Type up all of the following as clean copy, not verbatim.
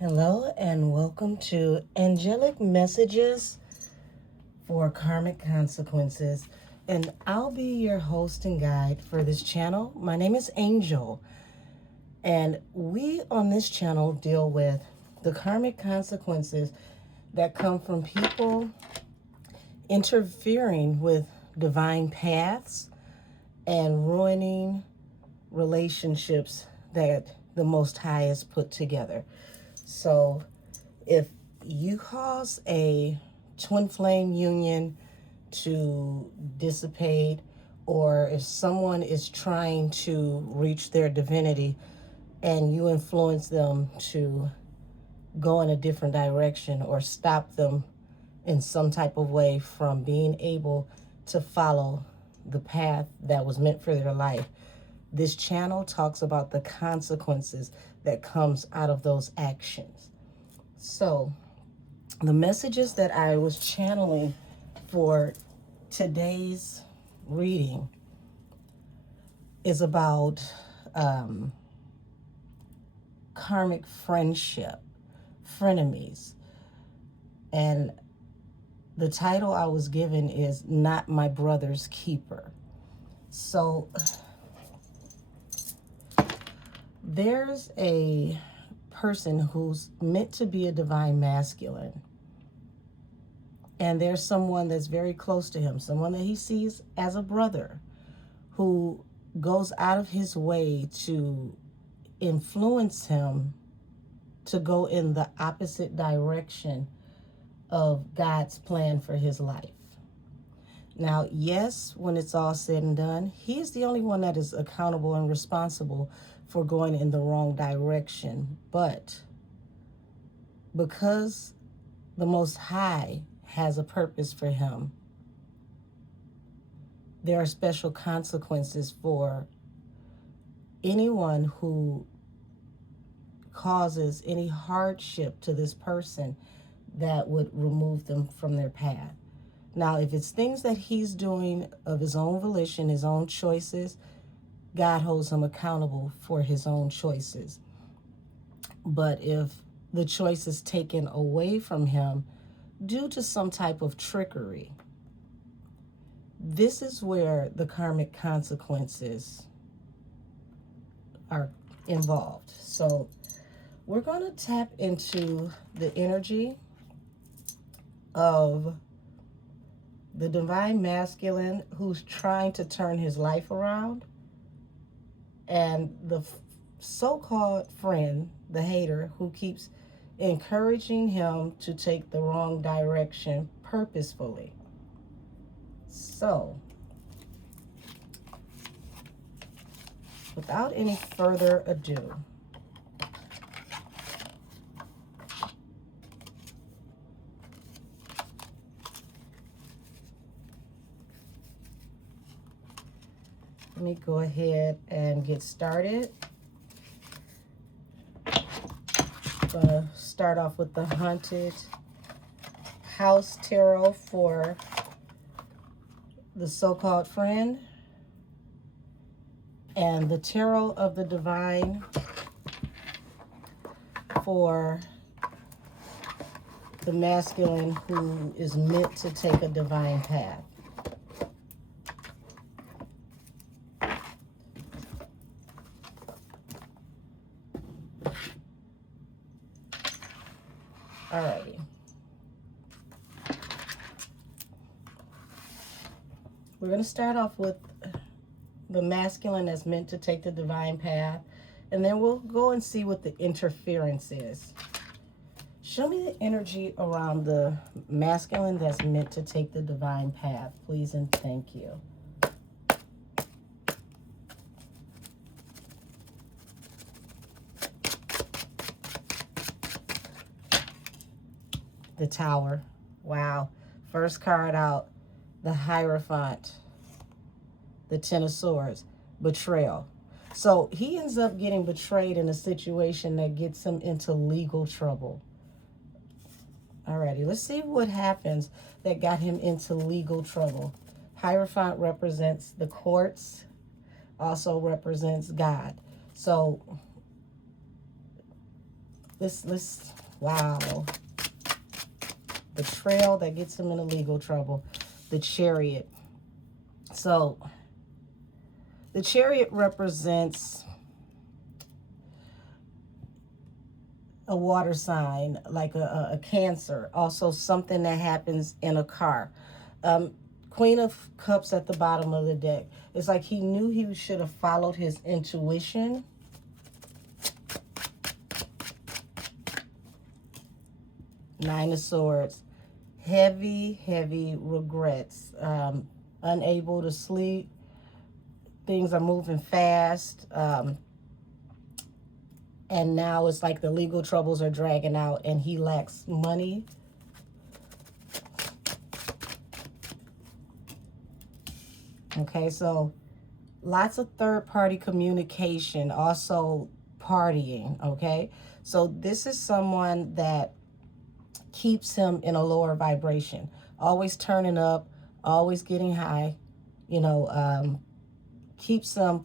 Hello and welcome to Angelic Messages for Karmic Consequences. And I'll be your host and guide for this channel. My name is Angel. And we on this channel deal with the karmic consequences that come from people interfering with divine paths and ruining relationships that the Most High has put together. So if you cause a twin flame union to dissipate, or if someone is trying to reach their divinity and you influence them to go in a different direction or stop them in some type of way from being able to follow the path that was meant for their life, this channel talks about the consequences that comes out of those actions. So the messages that I was channeling for today's reading is about karmic friendship, frenemies. And the title I was given is Not My Brother's Keeper. So there's a person who's meant to be a divine masculine. And there's someone that's very close to him, someone that he sees as a brother, who goes out of his way to influence him to go in the opposite direction of God's plan for his life. Now, yes, when it's all said and done, he is the only one that is accountable and responsible for going in the wrong direction. But because the Most High has a purpose for him, there are special consequences for anyone who causes any hardship to this person that would remove them from their path. Now, if it's things that he's doing of his own volition, his own choices, God holds him accountable for his own choices. But if the choice is taken away from him due to some type of trickery, this is where the karmic consequences are involved. So we're going to tap into the energy of the divine masculine who's trying to turn his life around, and the so-called friend, the hater, who keeps encouraging him to take the wrong direction purposefully. So, without any further ado, let me go ahead and get started. I'm going to start off with the Haunted House Tarot for the so-called friend, and the Tarot of the Divine for the masculine who is meant to take a divine path. Alrighty. We're going to start off with the masculine that's meant to take the divine path, and then we'll go and see what the interference is. Show me the energy around the masculine that's meant to take the divine path, please and thank you. The Tower. Wow. First card out, the Hierophant, the Ten of Swords, betrayal. So he ends up getting betrayed in a situation that gets him into legal trouble. Alrighty, let's see what happens that got him into legal trouble. Hierophant represents the courts, also represents God. So Wow. Betrayal that gets him into legal trouble. The Chariot. So the Chariot represents a water sign, like a Cancer. Also something that happens in a car. Queen of Cups at the bottom of the deck. It's like he knew he should have followed his intuition. Nine of Swords. Heavy, heavy regrets. Unable to sleep. Things are moving fast. And now it's like the legal troubles are dragging out and he lacks money. Okay, so lots of third-party communication, also partying, okay? So this is someone that keeps him in a lower vibration, always turning up, always getting high, keeps him,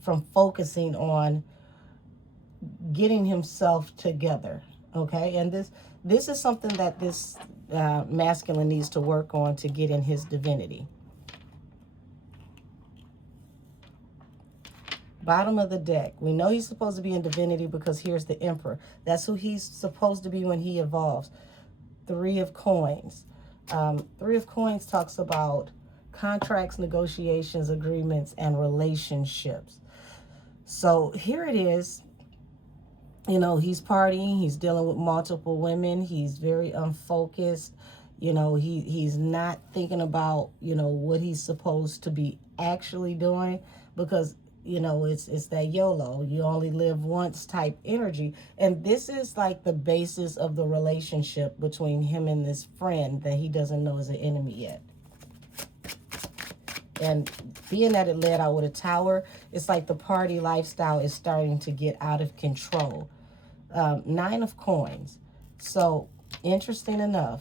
from focusing on getting himself together, okay? And this is something that this masculine needs to work on to get in his divinity. Bottom of the deck. We know he's supposed to be in divinity because here's the Emperor. That's who he's supposed to be when he evolves. Three of Coins. Three of Coins talks about contracts, negotiations, agreements, and relationships. So here it is. He's partying. He's dealing with multiple women. He's very unfocused. He's not thinking about, what he's supposed to be actually doing because it's that YOLO, you only live once type energy. And this is like the basis of the relationship between him and this friend that he doesn't know is an enemy yet. And being that it led out with a Tower, it's like the party lifestyle is starting to get out of control. Nine of Coins. So interesting enough,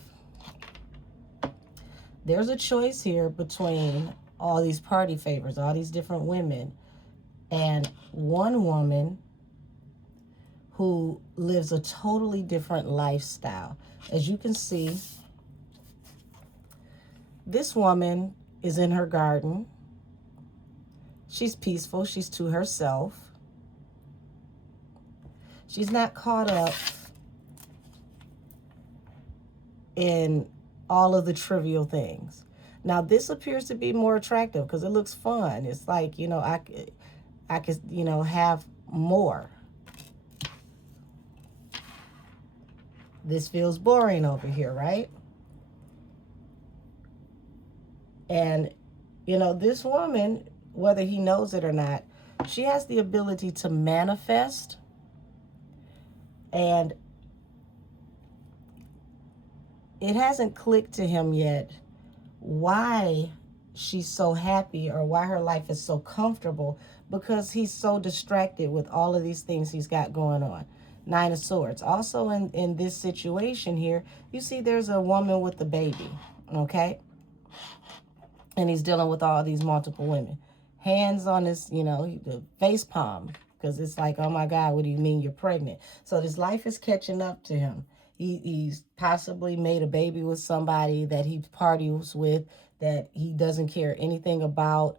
there's a choice here between all these party favors, all these different women, and one woman who lives a totally different lifestyle. As you can see, this woman is in her garden. She's peaceful. She's to herself. She's not caught up in all of the trivial things. Now, this appears to be more attractive because it looks fun. It's like, I could, have more. This feels boring over here, right? And, this woman, whether he knows it or not, she has the ability to manifest. And it hasn't clicked to him yet why she's so happy or why her life is so comfortable, because he's so distracted with all of these things he's got going on. Nine of Swords. Also in this situation here, you see there's a woman with the baby, okay? And he's dealing with all these multiple women. Hands on his, the face palm, because it's like, oh my God, what do you mean you're pregnant? So this life is catching up to him. He's possibly made a baby with somebody that he parties with that he doesn't care anything about.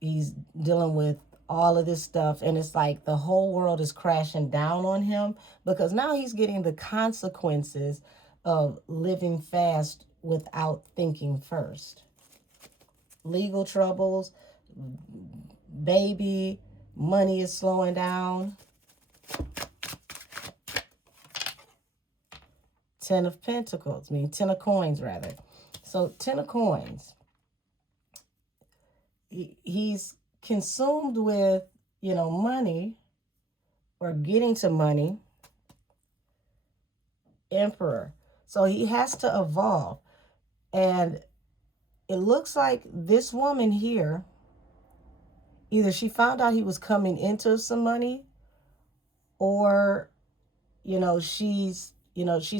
He's dealing with all of this stuff, and it's like the whole world is crashing down on him because now he's getting the consequences of living fast without thinking first. Legal troubles, baby, money is slowing down. 10 of Pentacles, 10 of Coins rather. So 10 of Coins. He's consumed with, money or getting to money. Emperor. So he has to evolve. And it looks like this woman here, either she found out he was coming into some money or, she's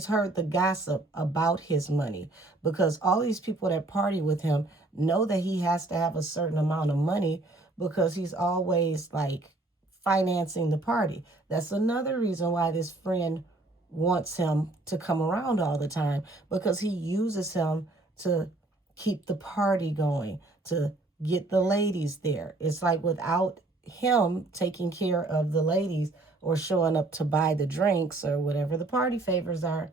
heard the gossip about his money, because all these people that party with him know that he has to have a certain amount of money because he's always like financing the party. That's another reason why this friend wants him to come around all the time, because he uses him to keep the party going, to get the ladies there. It's like without him taking care of the ladies or showing up to buy the drinks or whatever the party favors are,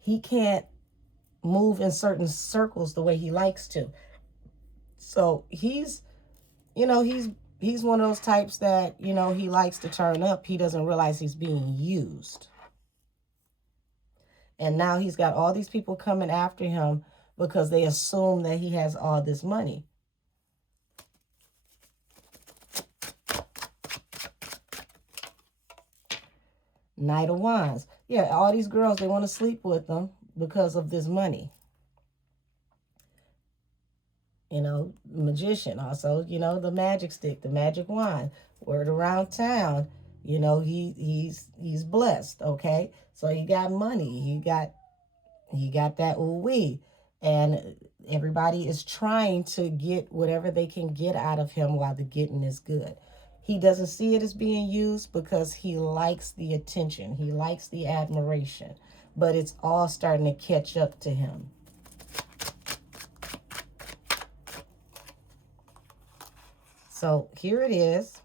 he can't move in certain circles the way he likes to. So he's, you know, he's one of those types that, you know, he likes to turn up. He doesn't realize he's being used. And now he's got all these people coming after him because they assume that he has all this money. Knight of Wands. Yeah, all these girls, they want to sleep with them because of this money. You know, magician also, you know, the magic stick, the magic wand. Word around town, you know, he's blessed, okay? So he got money. He got that ooh-wee. And everybody is trying to get whatever they can get out of him while the getting is good. He doesn't see it as being used because he likes the attention. He likes the admiration. But it's all starting to catch up to him. So here it is.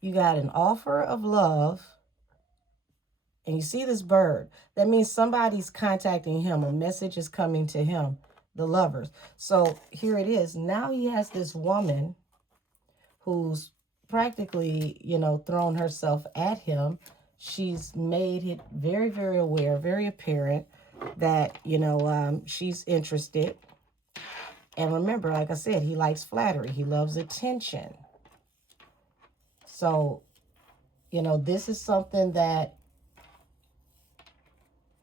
You got an offer of love. And you see this bird. That means somebody's contacting him. A message is coming to him, the lovers. So here it is. Now he has this woman who's practically, you know, thrown herself at him. She's made it very, very aware, very apparent that, you know, she's interested. And remember, like I said, he likes flattery. He loves attention. So, you know, this is something that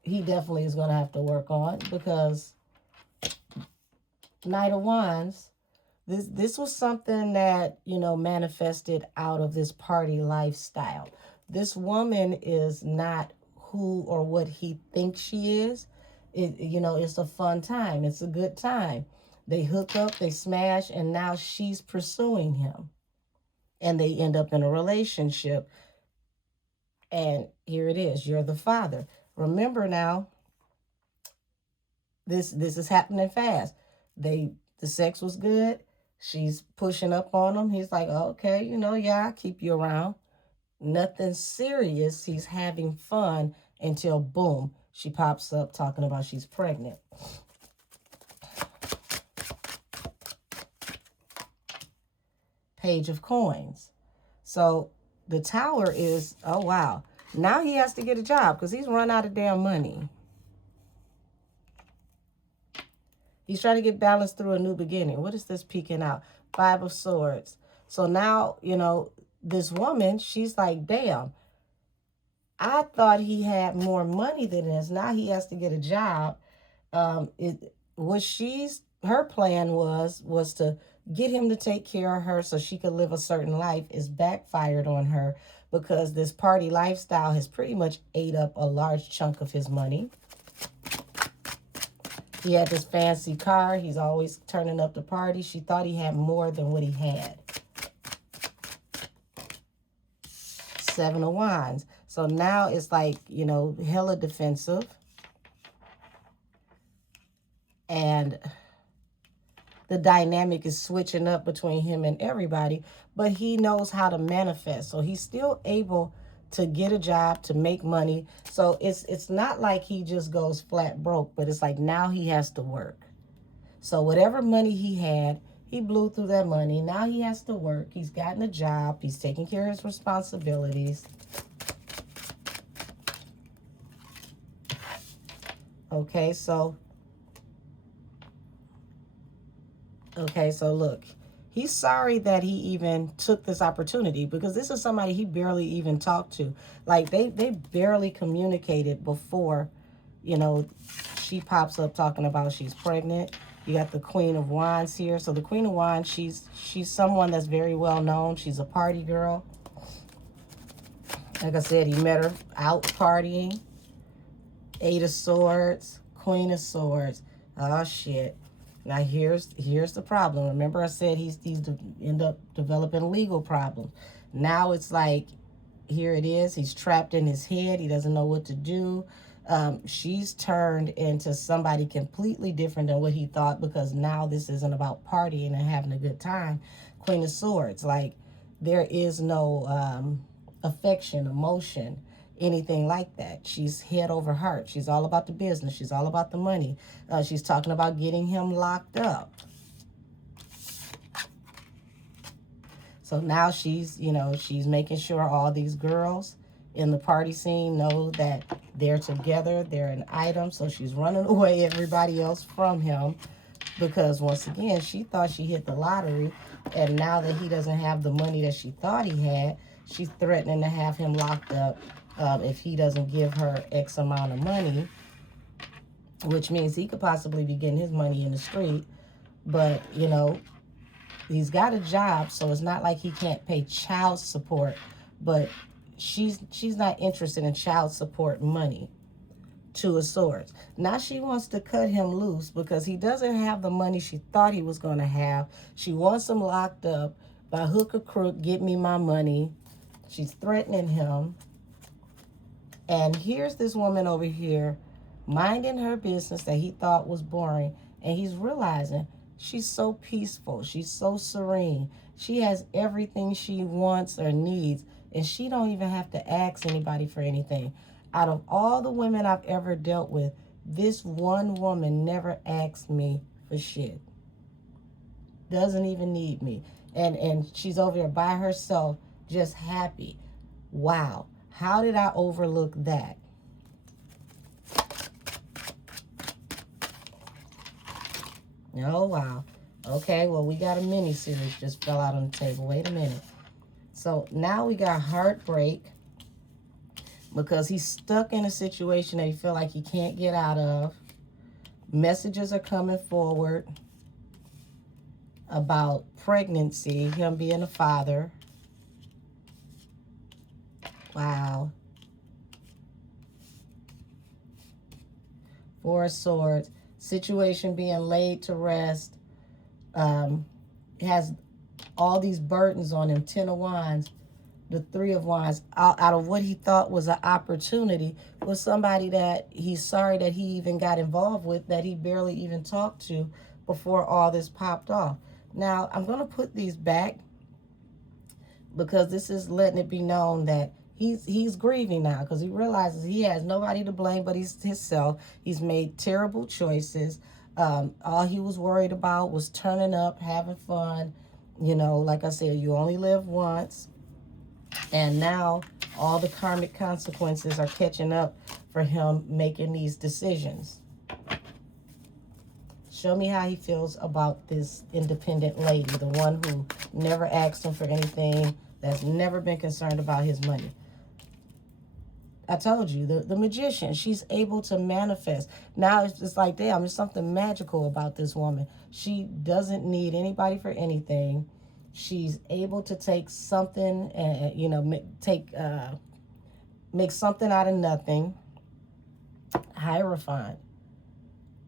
he definitely is going to have to work on, because Knight of Wands, this was something that, you know, manifested out of this party lifestyle. This woman is not who or what he thinks she is. You know, it's a fun time. It's a good time. They hook up, they smash, and now she's pursuing him. And they end up in a relationship. And here it is. You're the father. Remember now, this is happening fast. The sex was good. She's pushing up on him. He's like, okay, you know, yeah, I'll keep you around. Nothing serious. He's having fun until, boom, she pops up talking about she's pregnant. Page of Coins. So the Tower is, oh, wow. Now he has to get a job because he's run out of damn money. He's trying to get balance through a new beginning. What is this peeking out? 5 of Swords. So now, you know, this woman, she's like, damn, I thought he had more money than this. Now he has to get a job. Her plan was to get him to take care of her so she could live a certain life, is backfired on her because this party lifestyle has pretty much ate up a large chunk of his money. He had this fancy car. He's always turning up the party. She thought he had more than what he had. 7 of Wands. So now it's like, you know, hella defensive. And the dynamic is switching up between him and everybody. But he knows how to manifest. So he's still able to get a job, to make money. So it's not like he just goes flat broke, but it's like now he has to work. So whatever money he had, he blew through that money. Now he has to work. He's gotten a job. He's taking care of his responsibilities. Okay, so look. He's sorry that he even took this opportunity, because this is somebody he barely even talked to. Like, they barely communicated before, you know, she pops up talking about she's pregnant. You got the Queen of Wands here. So the Queen of Wands, she's someone that's very well known. She's a party girl. Like I said, he met her out partying. 8 of Swords, Queen of Swords. Oh, shit. Now here's the problem. Remember I said he's end up developing legal problems. Now it's like, here it is. He's trapped in his head. He doesn't know what to do. She's turned into somebody completely different than what he thought, because now this isn't about partying and having a good time. Queen of Swords, like, there is no affection, emotion, anything like that. She's head over heart. She's all about the business. She's all about the money. She's talking about getting him locked up. So now she's, she's making sure all these girls in the party scene know that they're together, they're an item. So she's running away everybody else from him, because once again, she thought she hit the lottery, and now that he doesn't have the money that she thought he had, she's threatening to have him locked up if he doesn't give her X amount of money, which means he could possibly be getting his money in the street. But, he's got a job, so it's not like he can't pay child support, but she's not interested in child support money. Two of Swords. Now she wants to cut him loose because he doesn't have the money she thought he was going to have. She wants him locked up. By hook or crook, get me my money. She's threatening him. And here's this woman over here minding her business that he thought was boring, and he's realizing she's so peaceful. She's so serene. She has everything she wants or needs, and she don't even have to ask anybody for anything. Out of all the women I've ever dealt with, this one woman never asked me for shit. Doesn't even need me. And she's over there by herself, just happy. Wow. How did I overlook that? Oh, wow. Okay, well, we got a mini-series just fell out on the table. Wait a minute. So now we got heartbreak, because he's stuck in a situation that he feel like he can't get out of. Messages are coming forward about pregnancy, him being a father. Wow. Four of Swords. Situation being laid to rest. Has all these burdens on him. Ten of Wands. The Three of Wands. Out of what he thought was an opportunity, was somebody that he's sorry that he even got involved with, that he barely even talked to before all this popped off. Now, I'm going to put these back, because this is letting it be known that he's grieving now, because he realizes he has nobody to blame but himself. He's made terrible choices. All he was worried about was turning up, having fun. Like I said, you only live once. And now all the karmic consequences are catching up for him making these decisions. Show me how he feels about this independent lady, the one who never asked him for anything, that's never been concerned about his money. I told you, the magician, she's able to manifest. Now it's just like, damn, there's something magical about this woman. She doesn't need anybody for anything. She's able to take something and, make something out of nothing. Hierophant.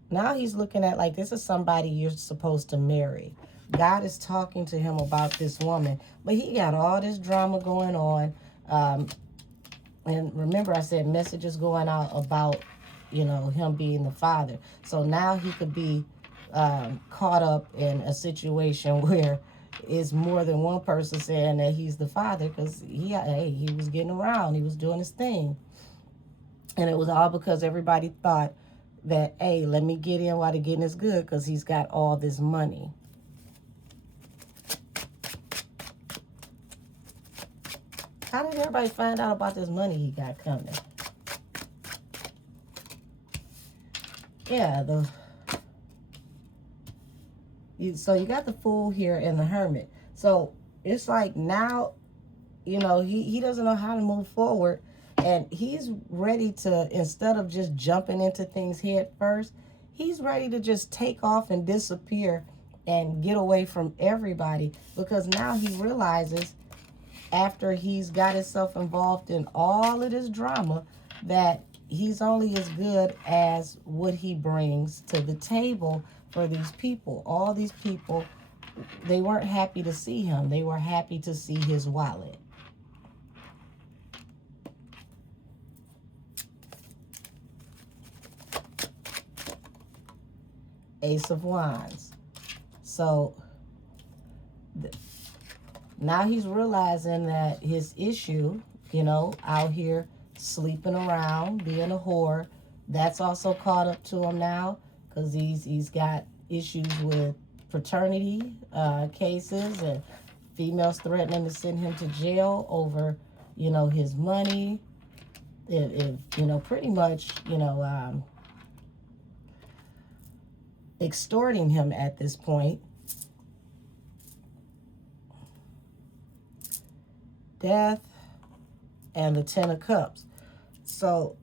Now he's looking at like, this is somebody you're supposed to marry. God is talking to him about this woman, but he got all this drama going on. And remember I said messages going out about, him being the father. So now he could be caught up in a situation where it's more than one person saying that he's the father, because he was getting around. He was doing his thing. And it was all because everybody thought that, hey, let me get in while the getting is good, because he's got all this money. How did everybody find out about this money he got coming? Yeah, so you got the Fool here and the Hermit. So it's like now, he doesn't know how to move forward. And he's ready to, instead of just jumping into things head first, he's ready to just take off and disappear and get away from everybody. Because now he realizes, after he's got himself involved in all of this drama, that he's only as good as what he brings to the table for these people. All these people, they weren't happy to see him. They were happy to see his wallet. Ace of Wands. So now he's realizing that his issue, out here sleeping around, being a whore, that's also caught up to him now, because he's got issues with paternity cases and females threatening to send him to jail over, his money. Pretty much, extorting him at this point. Death and the Ten of Cups. So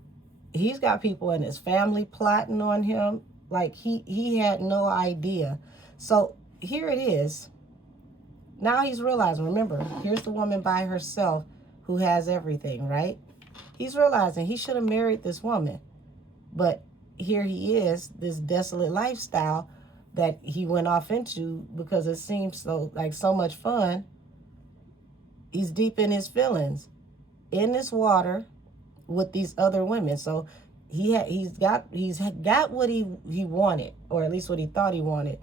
he's got people in his family plotting on him. Like he had no idea. So here it is. Now he's realizing, remember, here's the woman by herself who has everything, right? He's realizing he should have married this woman. But here he is, this desolate lifestyle that he went off into because it seems so much fun. He's deep in his feelings, in this water with these other women. So he's got what he wanted, or at least what he thought he wanted.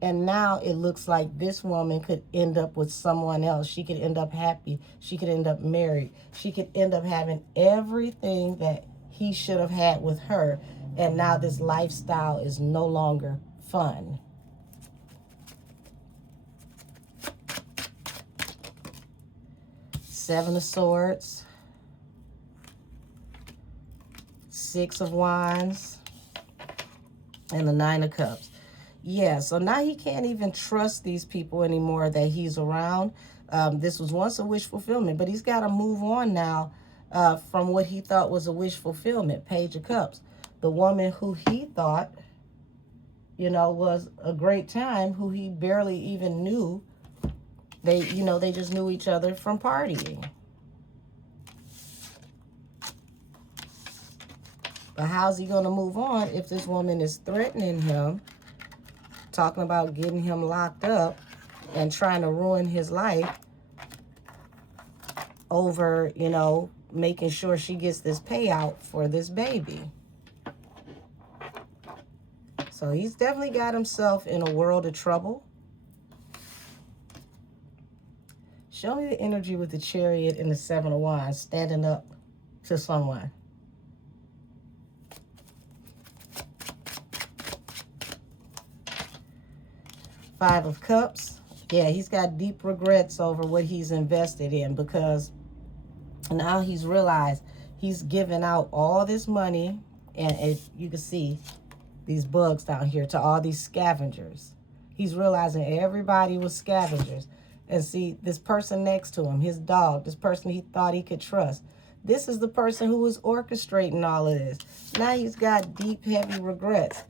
And now it looks like this woman could end up with someone else. She could end up happy. She could end up married. She could end up having everything that he should have had with her. And now this lifestyle is no longer fun. Seven of Swords. Six of Wands. And the Nine of Cups. Yeah, so now he can't even trust these people anymore that he's around. This was once a wish fulfillment, but he's got to move on now from what he thought was a wish fulfillment. Page of Cups. The woman who he thought, was a great time, who he barely even knew. They just knew each other from partying. But how's he going to move on if this woman is threatening him, talking about getting him locked up and trying to ruin his life over, making sure she gets this payout for this baby? So he's definitely got himself in a world of trouble. Show me the energy with the Chariot and the Seven of Wands standing up to someone. Five of Cups. Yeah, he's got deep regrets over what he's invested in, because now he's realized he's given out all this money, and as you can see, these bugs down here, to all these scavengers. He's realizing everybody was scavengers. And see, this person next to him, his dog, this person he thought he could trust, this is the person who was orchestrating all of this. Now he's got deep, heavy regrets.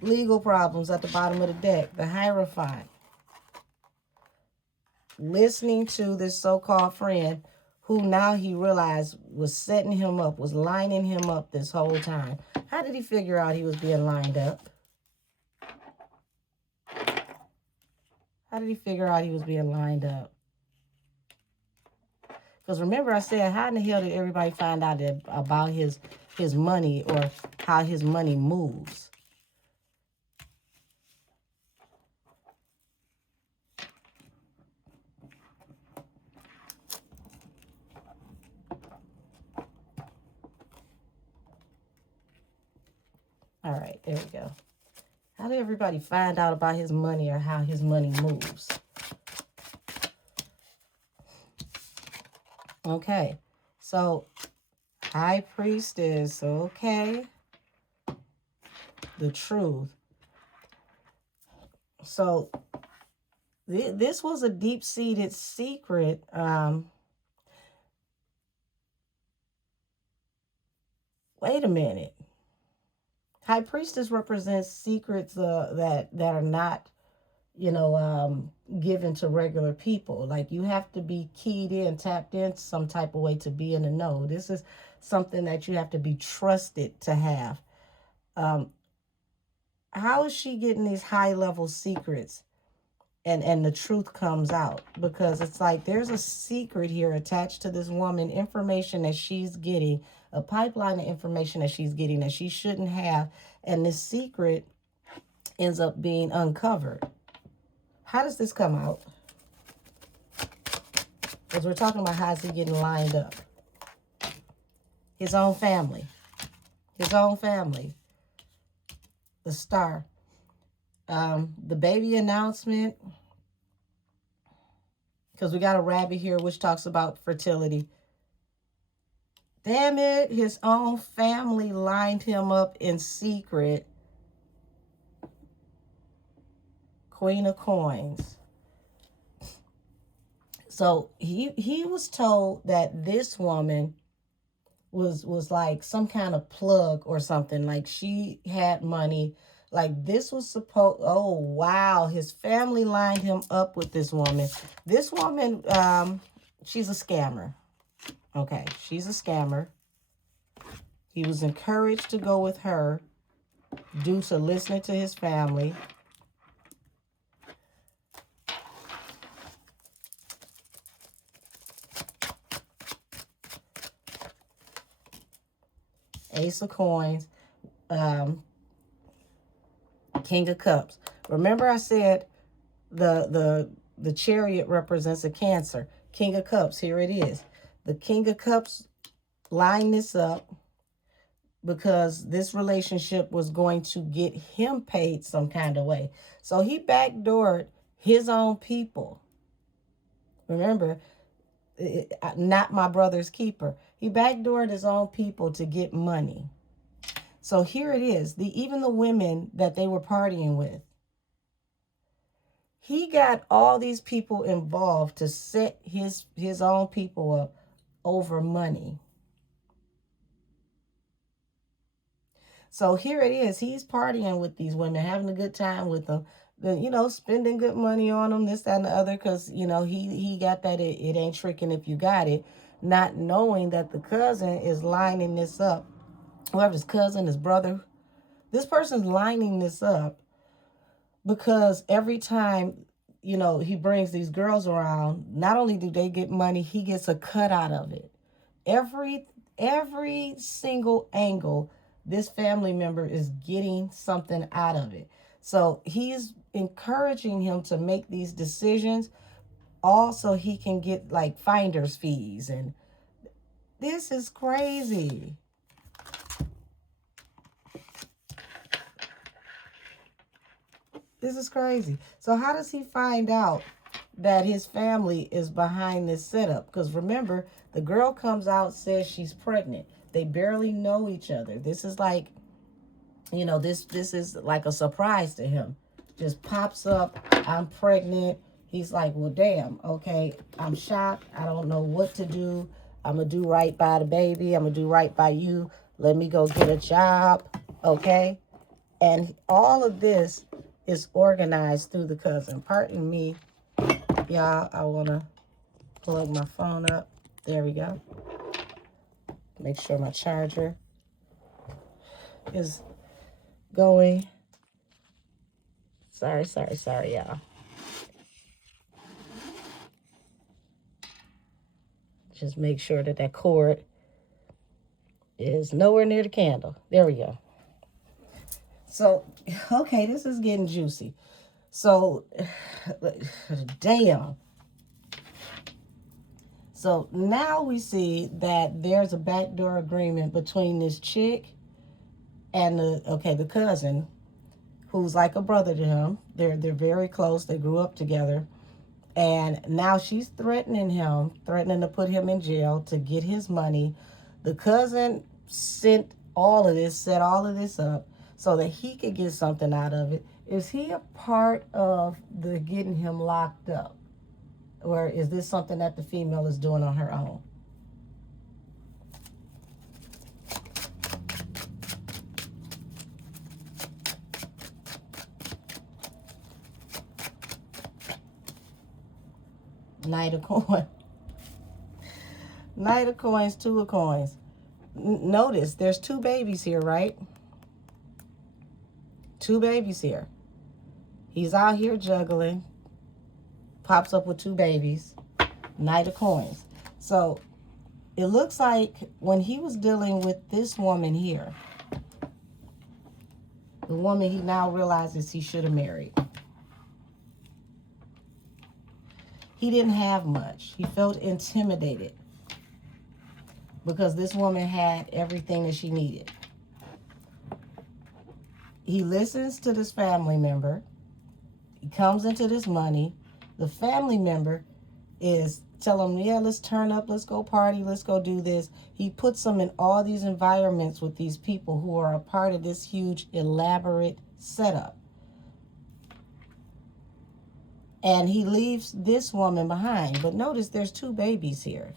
Legal problems at the bottom of the deck. The Hierophant. Listening to this so-called friend who now he realized was setting him up, was lining him up this whole time. How did he figure out he was being lined up? How did he figure out he was being lined up? Because remember I said, how in the hell did everybody find out about his money, or how his money moves? All right, there we go. How did everybody find out about his money, or how his money moves? Okay, so High Priestess, okay. The Truth. So this was a deep-seated secret. Wait a minute. High Priestess represents secrets that are not, given to regular people. Like, you have to be keyed in, tapped in some type of way to be in the know. This is something that you have to be trusted to have. how is she getting these high level secrets? And the truth comes out, because it's like there's a secret here attached to this woman, information that she's getting, a pipeline of information that she's getting that she shouldn't have, and this secret ends up being uncovered. How does this come out? Because we're talking about how is he getting lined up. His own family. His own family. The star. The baby announcement, because we got a rabbit here which talks about fertility. Damn it, his own family lined him up in secret. Queen of Coins. So he was told that this woman was like some kind of plug or something, like she had money. Like this was supposed, oh wow, his family lined him up with this woman. This woman, she's a scammer. Okay, she's a scammer. He was encouraged to go with her due to listening to his family. Ace of Coins. King of Cups. Remember I said the Chariot represents a Cancer. King of Cups, here it is. The King of Cups lined this up because this relationship was going to get him paid some kind of way. So he backdoored his own people. Remember, not my brother's keeper. He backdoored his own people to get money. So here it is, even the women that they were partying with. He got all these people involved to set his own people up over money. So here it is, he's partying with these women, having a good time with them, spending good money on them, this, that, and the other, because, he got that it ain't tricking if you got it, not knowing that the cousin is lining this up. Whoever's cousin, his brother, this person's lining this up because every time, he brings these girls around, not only do they get money, he gets a cut out of it. Every single angle, this family member is getting something out of it. So he's encouraging him to make these decisions. Also, he can get like finder's fees. And this is crazy. This is crazy. So how does he find out that his family is behind this setup? Because remember, the girl comes out, says she's pregnant. They barely know each other. This is like, this is like a surprise to him. Just pops up, I'm pregnant. He's like, well, damn, okay, I'm shocked. I don't know what to do. I'm going to do right by the baby. I'm going to do right by you. Let me go get a job, okay? And all of this is organized through the cousin. Pardon me, y'all. I want to plug my phone up. There we go. Make sure my charger is going. Sorry, y'all. Just make sure that cord is nowhere near the candle. There we go. So, okay, this is getting juicy. So, damn. So now we see that there's a backdoor agreement between this chick and the cousin, who's like a brother to him. They're very close. They grew up together. And now she's threatening to put him in jail to get his money. The cousin set all of this up so that he could get something out of it. Is he a part of the getting him locked up? Or is this something that the female is doing on her own? Knight of Coins. Knight of Coins, Two of Coins. Notice there's two babies here, right? 2 babies here. He's out here juggling. Pops up with 2 babies. Knight of coins. So it looks like when he was dealing with this woman here, the woman he now realizes he should have married, he didn't have much. He felt intimidated because this woman had everything that she needed. He listens to this family member. He comes into this money. The family member is telling him, yeah, let's turn up, let's go party, let's go do this. He puts them in all these environments with these people who are a part of this huge, elaborate setup. And he leaves this woman behind. But notice there's 2 babies here.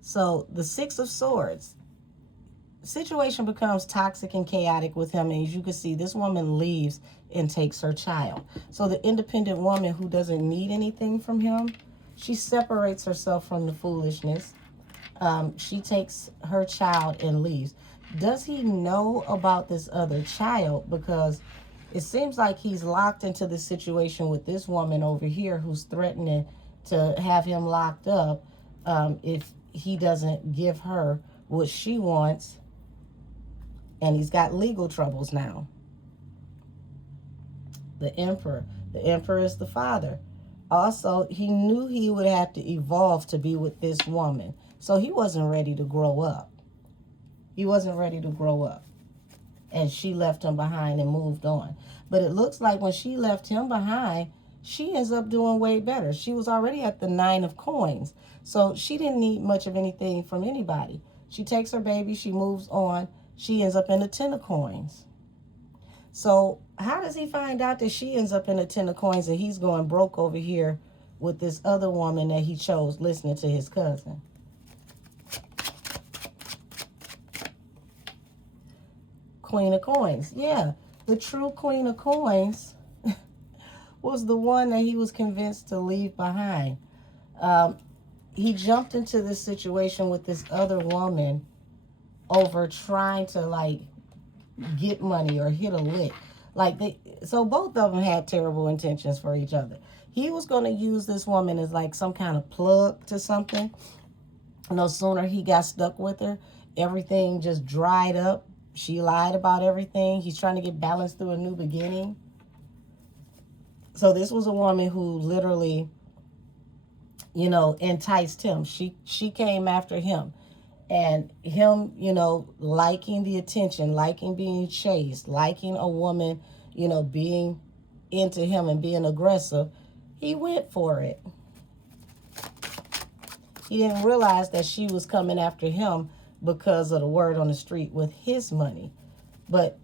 So the 6 of Swords. Situation becomes toxic and chaotic with him. And as you can see, this woman leaves and takes her child. So the independent woman who doesn't need anything from him, she separates herself from the foolishness. She takes her child and leaves. Does he know about this other child? Because it seems like he's locked into this situation with this woman over here who's threatening to have him locked up if he doesn't give her what she wants. And he's got legal troubles now. The Emperor. The Emperor is the father. Also, he knew he would have to evolve to be with this woman. So he wasn't ready to grow up. He wasn't ready to grow up. And she left him behind and moved on. But it looks like when she left him behind, she ends up doing way better. She was already at the 9 of coins. So she didn't need much of anything from anybody. She takes her baby, she moves on. She ends up in the 10 of coins. So how does he find out that she ends up in the 10 of coins and he's going broke over here with this other woman that he chose listening to his cousin? Queen of coins. Yeah, the true Queen of coins was the one that he was convinced to leave behind. He jumped into this situation with this other woman over trying to like get money or hit a lick. So both of them had terrible intentions for each other. He was going to use this woman as like some kind of plug to something. No sooner he got stuck with her, everything just dried up. She lied about everything. He's trying to get balance through a new beginning. So this was a woman who literally, you know, enticed him. She came after him. And him, you know, liking the attention, liking being chased, liking a woman, you know, being into him and being aggressive, he went for it. He didn't realize that she was coming after him because of the word on the street with his money. But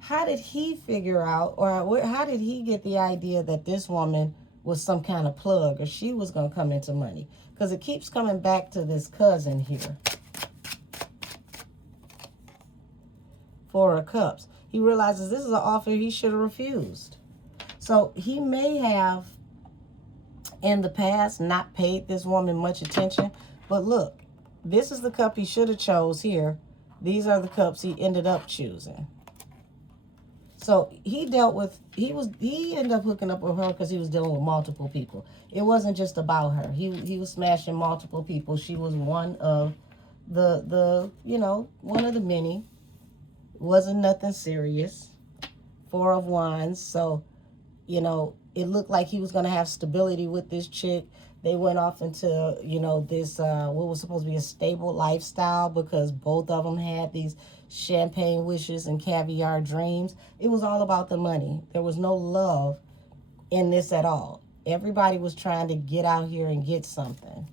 how did he figure out, or how did he get the idea that this woman was some kind of plug or she was going to come into money? Because it keeps coming back to this cousin here. 4 of Cups. He realizes this is an offer he should have refused. So he may have, in the past, not paid this woman much attention. But look, this is the cup he should have chose here. These are the cups he ended up choosing. So he dealt with, he ended up hooking up with her because he was dealing with multiple people. It wasn't just about her. He was smashing multiple people. She was one of the you know, one of the many. It wasn't nothing serious. 4 of Wands. So, you know, it looked like he was going to have stability with this chick. They went off into, you know, this, what was supposed to be a stable lifestyle because both of them had these champagne wishes and caviar dreams. It was all about the money. There was no love in this at all. Everybody was trying to get out here and get something.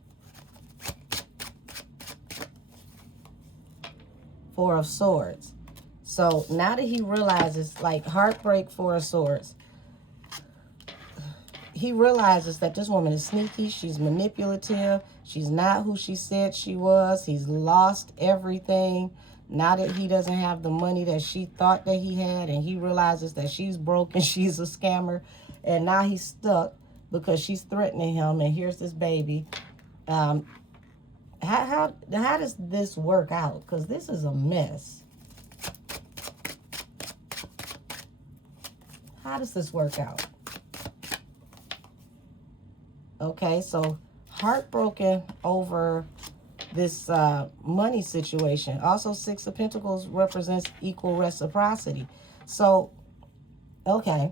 4 of Swords. So now that he realizes, like, heartbreak, 4 of Swords, he realizes that this woman is sneaky. She's manipulative. She's not who she said she was. He's lost everything. Now that he doesn't have the money that she thought that he had, and he realizes that she's broke and she's a scammer, and now he's stuck because she's threatening him, and here's this baby. Um, how does this work out? Because this is a mess. How does this work out? Okay, so heartbroken over this money situation. Also, Six of Pentacles represents equal reciprocity. So, okay.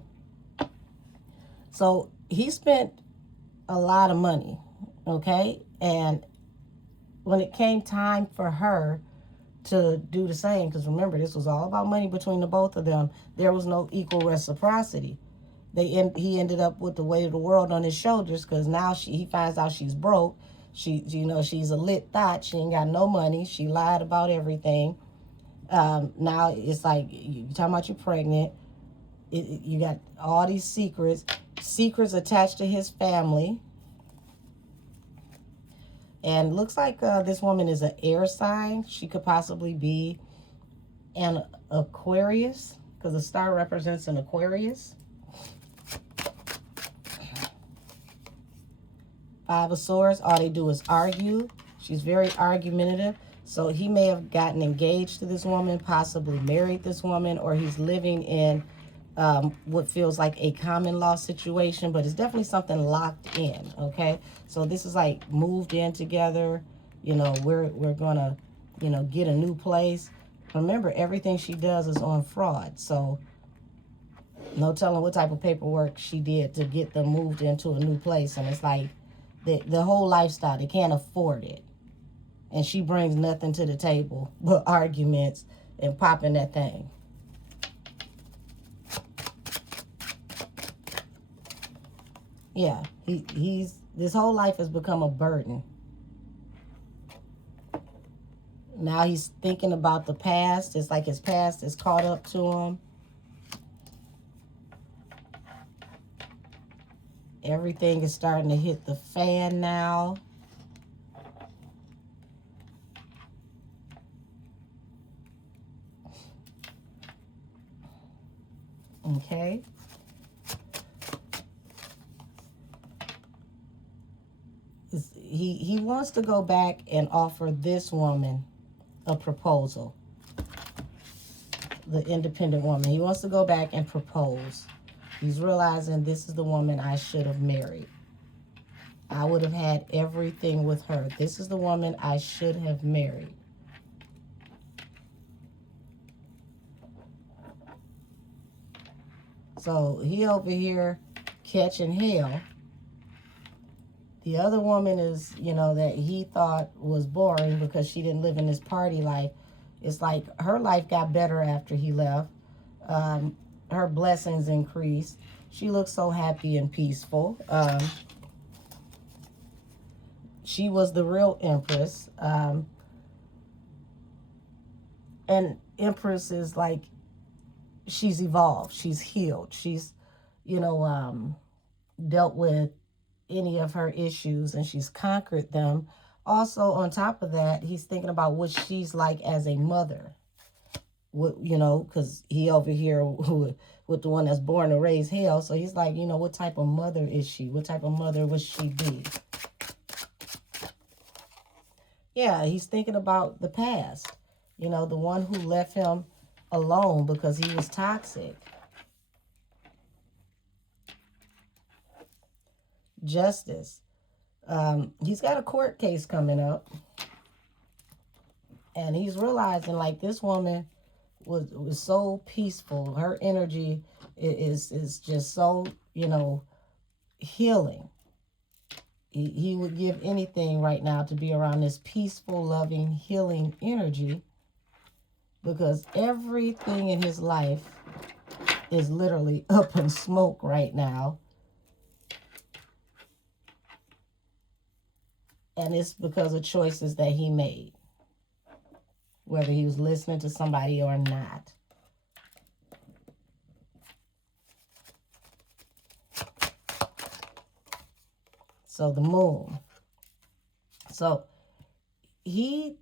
So he spent a lot of money, okay? And when it came time for her to do the same, because remember, this was all about money between the both of them, there was no equal reciprocity. He ended up with the weight of the world on his shoulders, because now he finds out she's broke. She's a lit thought. She ain't got no money. She lied about everything. Now it's like, you talking about you pregnant. You got all these secrets attached to his family. And looks like this woman is an air sign. She could possibly be an Aquarius, because the star represents an Aquarius. Five of Swords, all they do is argue. She's very argumentative. So he may have gotten engaged to this woman, possibly married this woman, or he's living in what feels like a common law situation, but it's definitely something locked in, okay? So this is like moved in together. You know, we're going to, you know, get a new place. Remember, everything she does is on fraud. So no telling what type of paperwork she did to get them moved into a new place. And it's like the whole lifestyle, they can't afford it. And she brings nothing to the table but arguments and popping that thing. Yeah, his whole life has become a burden. Now he's thinking about the past. It's like his past is caught up to him. Everything is starting to hit the fan now. Okay. He wants to go back and offer this woman a proposal. The independent woman. He wants to go back and propose. He's realizing this is the woman I should have married. I would have had everything with her. This is the woman I should have married. So he over here catching hell. The other woman is, you know, that he thought was boring because she didn't live in this party life. It's like her life got better after he left. Her blessings increased. She looks so happy and peaceful. She was the real Empress. And Empress is like, she's evolved. She's healed. She's, you know, dealt with any of her issues and she's conquered them. Also, on top of that, he's thinking about what she's like as a mother. What, you know, because he over here with the one that's born to raise hell. So he's like, you know, what type of mother is she? What type of mother would she be? Yeah, he's thinking about the past. You know, the one who left him alone because he was toxic. Justice. He's got a court case coming up. And he's realizing, like, this woman was so peaceful. Her energy is just so, you know, healing. He would give anything right now to be around this peaceful, loving, healing energy, because everything in his life is literally up in smoke right now. And it's because of choices that he made, whether he was listening to somebody or not. So the moon. So he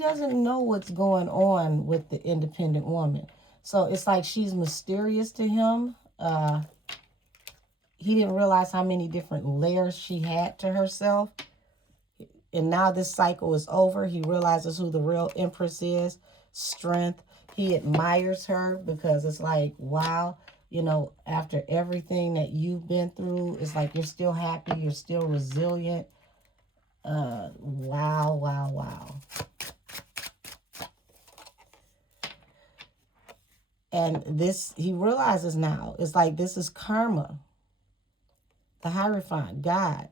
doesn't know what's going on with the independent woman. So it's like she's mysterious to him. He didn't realize how many different layers she had to herself. And now this cycle is over. He realizes who the real Empress is. Strength. He admires her because it's like, wow, you know, after everything that you've been through, it's like you're still happy. You're still resilient. Wow, wow, wow. And this, he realizes now, it's like this is karma. The Hierophant, God,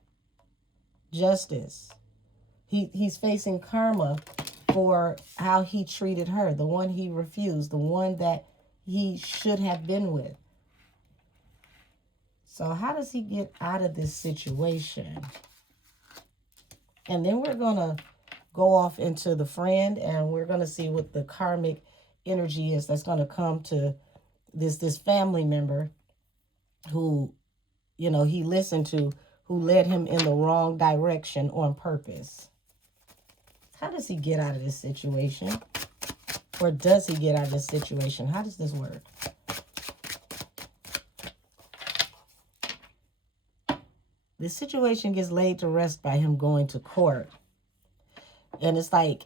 justice. He's facing karma for how he treated her, the one he refused, the one that he should have been with. So how does he get out of this situation? And then we're going to go off into the friend, and we're going to see what the karmic energy is that's going to come to this family member who, you know, he listened to, who led him in the wrong direction on purpose. How does he get out of this situation? Or does he get out of this situation? How does this work? This situation gets laid to rest by him going to court. And it's like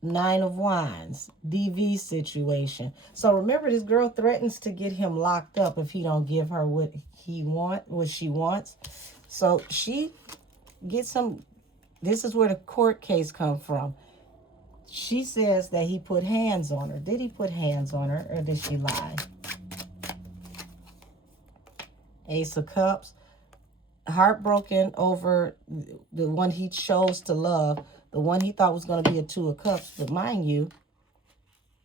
9 of Wands, DV situation. So remember, this girl threatens to get him locked up if he don't give her what she wants. So she gets him. This is where the court case comes from. She says that he put hands on her. Did he put hands on her, or did she lie? Ace of Cups. Heartbroken over the one he chose to love, the one he thought was going to be a 2 of Cups. But mind you,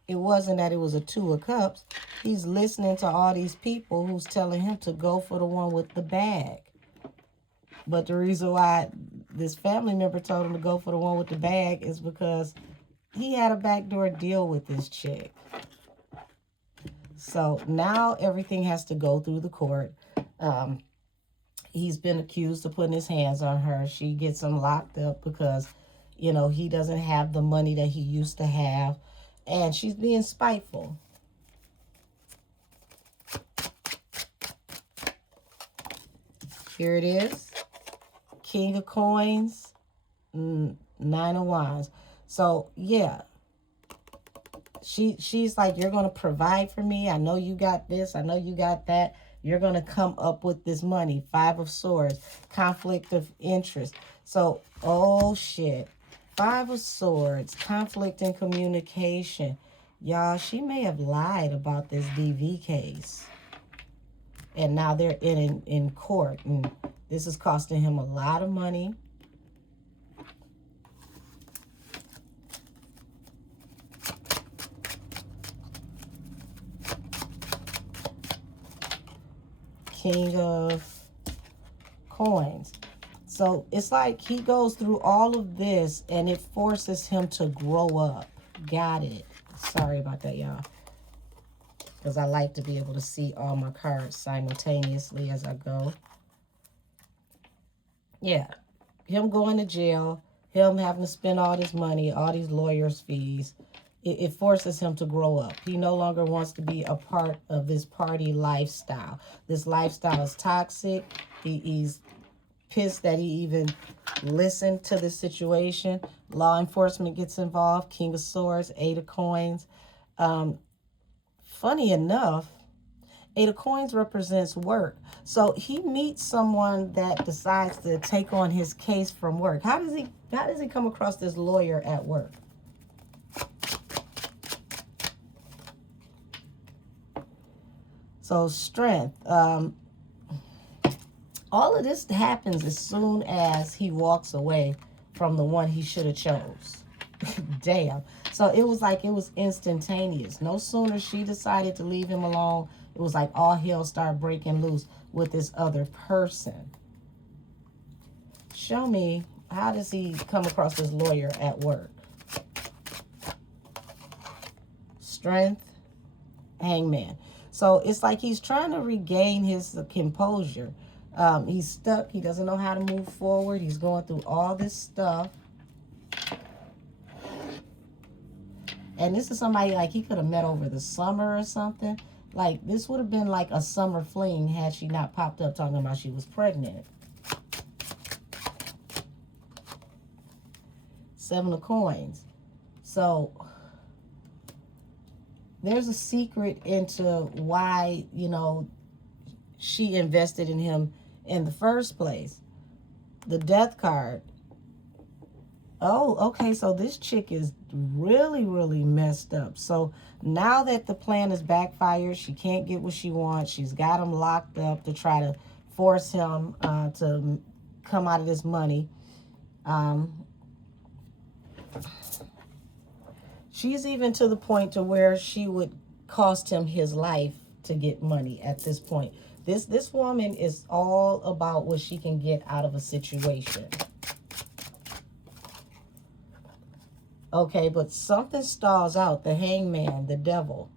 it wasn't that it was a 2 of Cups. He's listening to all these people who's telling him to go for the one with the bag. But the reason why this family member told him to go for the one with the bag is because he had a backdoor deal with this chick. So now everything has to go through the court. He's been accused of putting his hands on her. She gets him locked up because, you know, he doesn't have the money that he used to have. And she's being spiteful. Here it is. King of Coins. 9 of Wands. So, yeah. She's like, you're going to provide for me. I know you got this. I know you got that. You're going to come up with this money. 5 of Swords. Conflict of interest. So, oh, shit. 5 of Swords. Conflict in communication. Y'all, she may have lied about this DV case. And now they're in court. And this is costing him a lot of money. King of Coins. So it's like he goes through all of this and it forces him to grow up. Got it. Sorry about that, y'all. Because I like to be able to see all my cards simultaneously as I go. Yeah. Him going to jail. Him having to spend all this money, all these lawyers' fees. It forces him to grow up. He no longer wants to be a part of this party lifestyle. This lifestyle is toxic. He's pissed that he even listened to this situation. Law enforcement gets involved. King of Swords, 8 of Coins. Funny enough, 8 of Coins represents work. So he meets someone that decides to take on his case from work. How does he come across this lawyer at work? So strength. All of this happens as soon as he walks away from the one he should have chose. Damn. So it was like it was instantaneous. No sooner she decided to leave him alone, it was like all hell started breaking loose with this other person. Show me, how does he come across this lawyer at work? Strength. Hangman. So it's like he's trying to regain his composure. He's stuck. He doesn't know how to move forward. He's going through all this stuff. And this is somebody like he could have met over the summer or something. Like this would have been like a summer fling had she not popped up talking about she was pregnant. 7 of coins. So there's a secret into why, you know, she invested in him in the first place. The death card. Oh, okay, so this chick is really, really messed up. So now that the plan is backfired, she can't get what she wants. She's got him locked up to try to force him to come out of this money. She's even to the point to where she would cost him his life to get money at this point. This woman is all about what she can get out of a situation. Okay, but something stalls out. The hangman, the devil.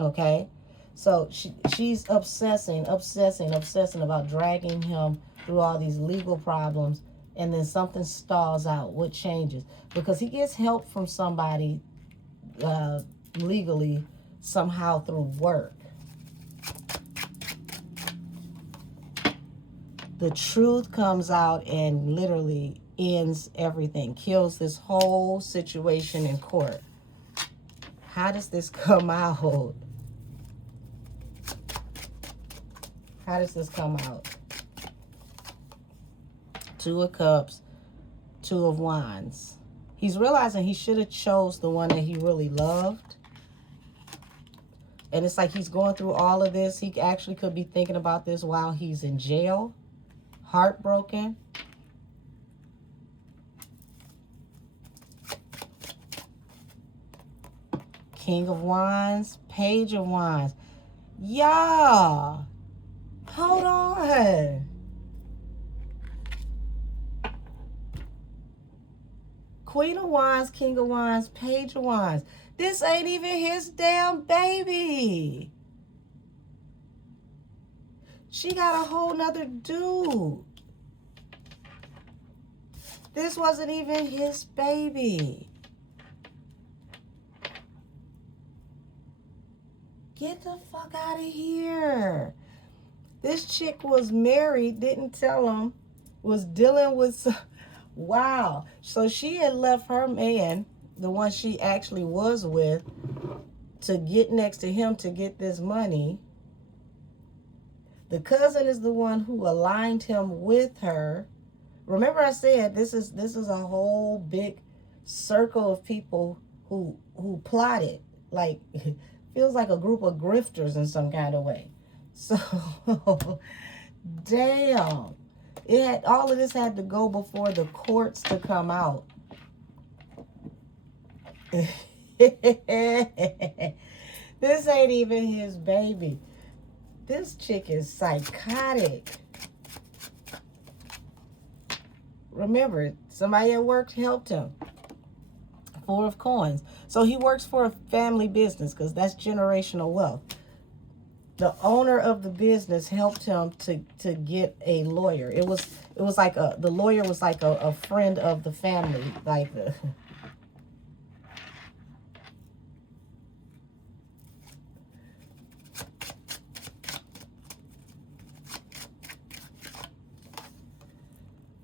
Okay? So she's obsessing about dragging him through all these legal problems, and then something stalls out. What changes? Because he gets help from somebody legally somehow through work. The truth comes out and literally ends everything, kills this whole situation in court. How does this come out? How does this come out? 2 of Cups, 2 of Wands. He's realizing he should have chose the one that he really loved. And it's like he's going through all of this. He actually could be thinking about this while he's in jail. Heartbroken. King of Wands, Page of Wands. Yeah. Hold on. Queen of Wands, King of Wands, Page of Wands. This ain't even his damn baby. She got a whole nother dude. This wasn't even his baby. Get the fuck out of here. This chick was married, didn't tell him, was dealing with... Wow. So she had left her man, the one she actually was with, to get next to him to get this money. The cousin is the one who aligned him with her. Remember I said this is a whole big circle of people who plotted. Like, feels like a group of grifters in some kind of way. So, damn. All of this had to go before the courts to come out. This ain't even his baby. This chick is psychotic. Remember, somebody at work helped him. 4 of coins. So he works for a family business because that's generational wealth. The owner of the business helped him to get a lawyer. It was like the lawyer was like a friend of the family, like the...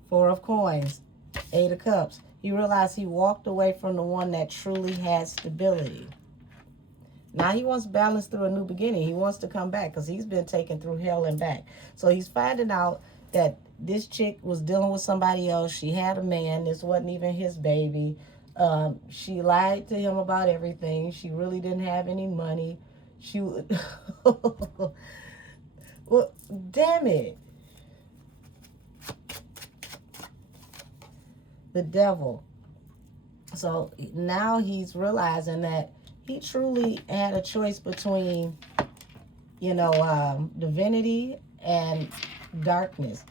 Four of coins, 8 of cups. He realized he walked away from the one that truly had stability. Now he wants balance through a new beginning. He wants to come back because he's been taken through hell and back. So he's finding out that this chick was dealing with somebody else. She had a man. This wasn't even his baby. She lied to him about everything. She really didn't have any money. She would... Well, damn it. The devil. So now he's realizing that he truly had a choice between, you know, divinity and darkness.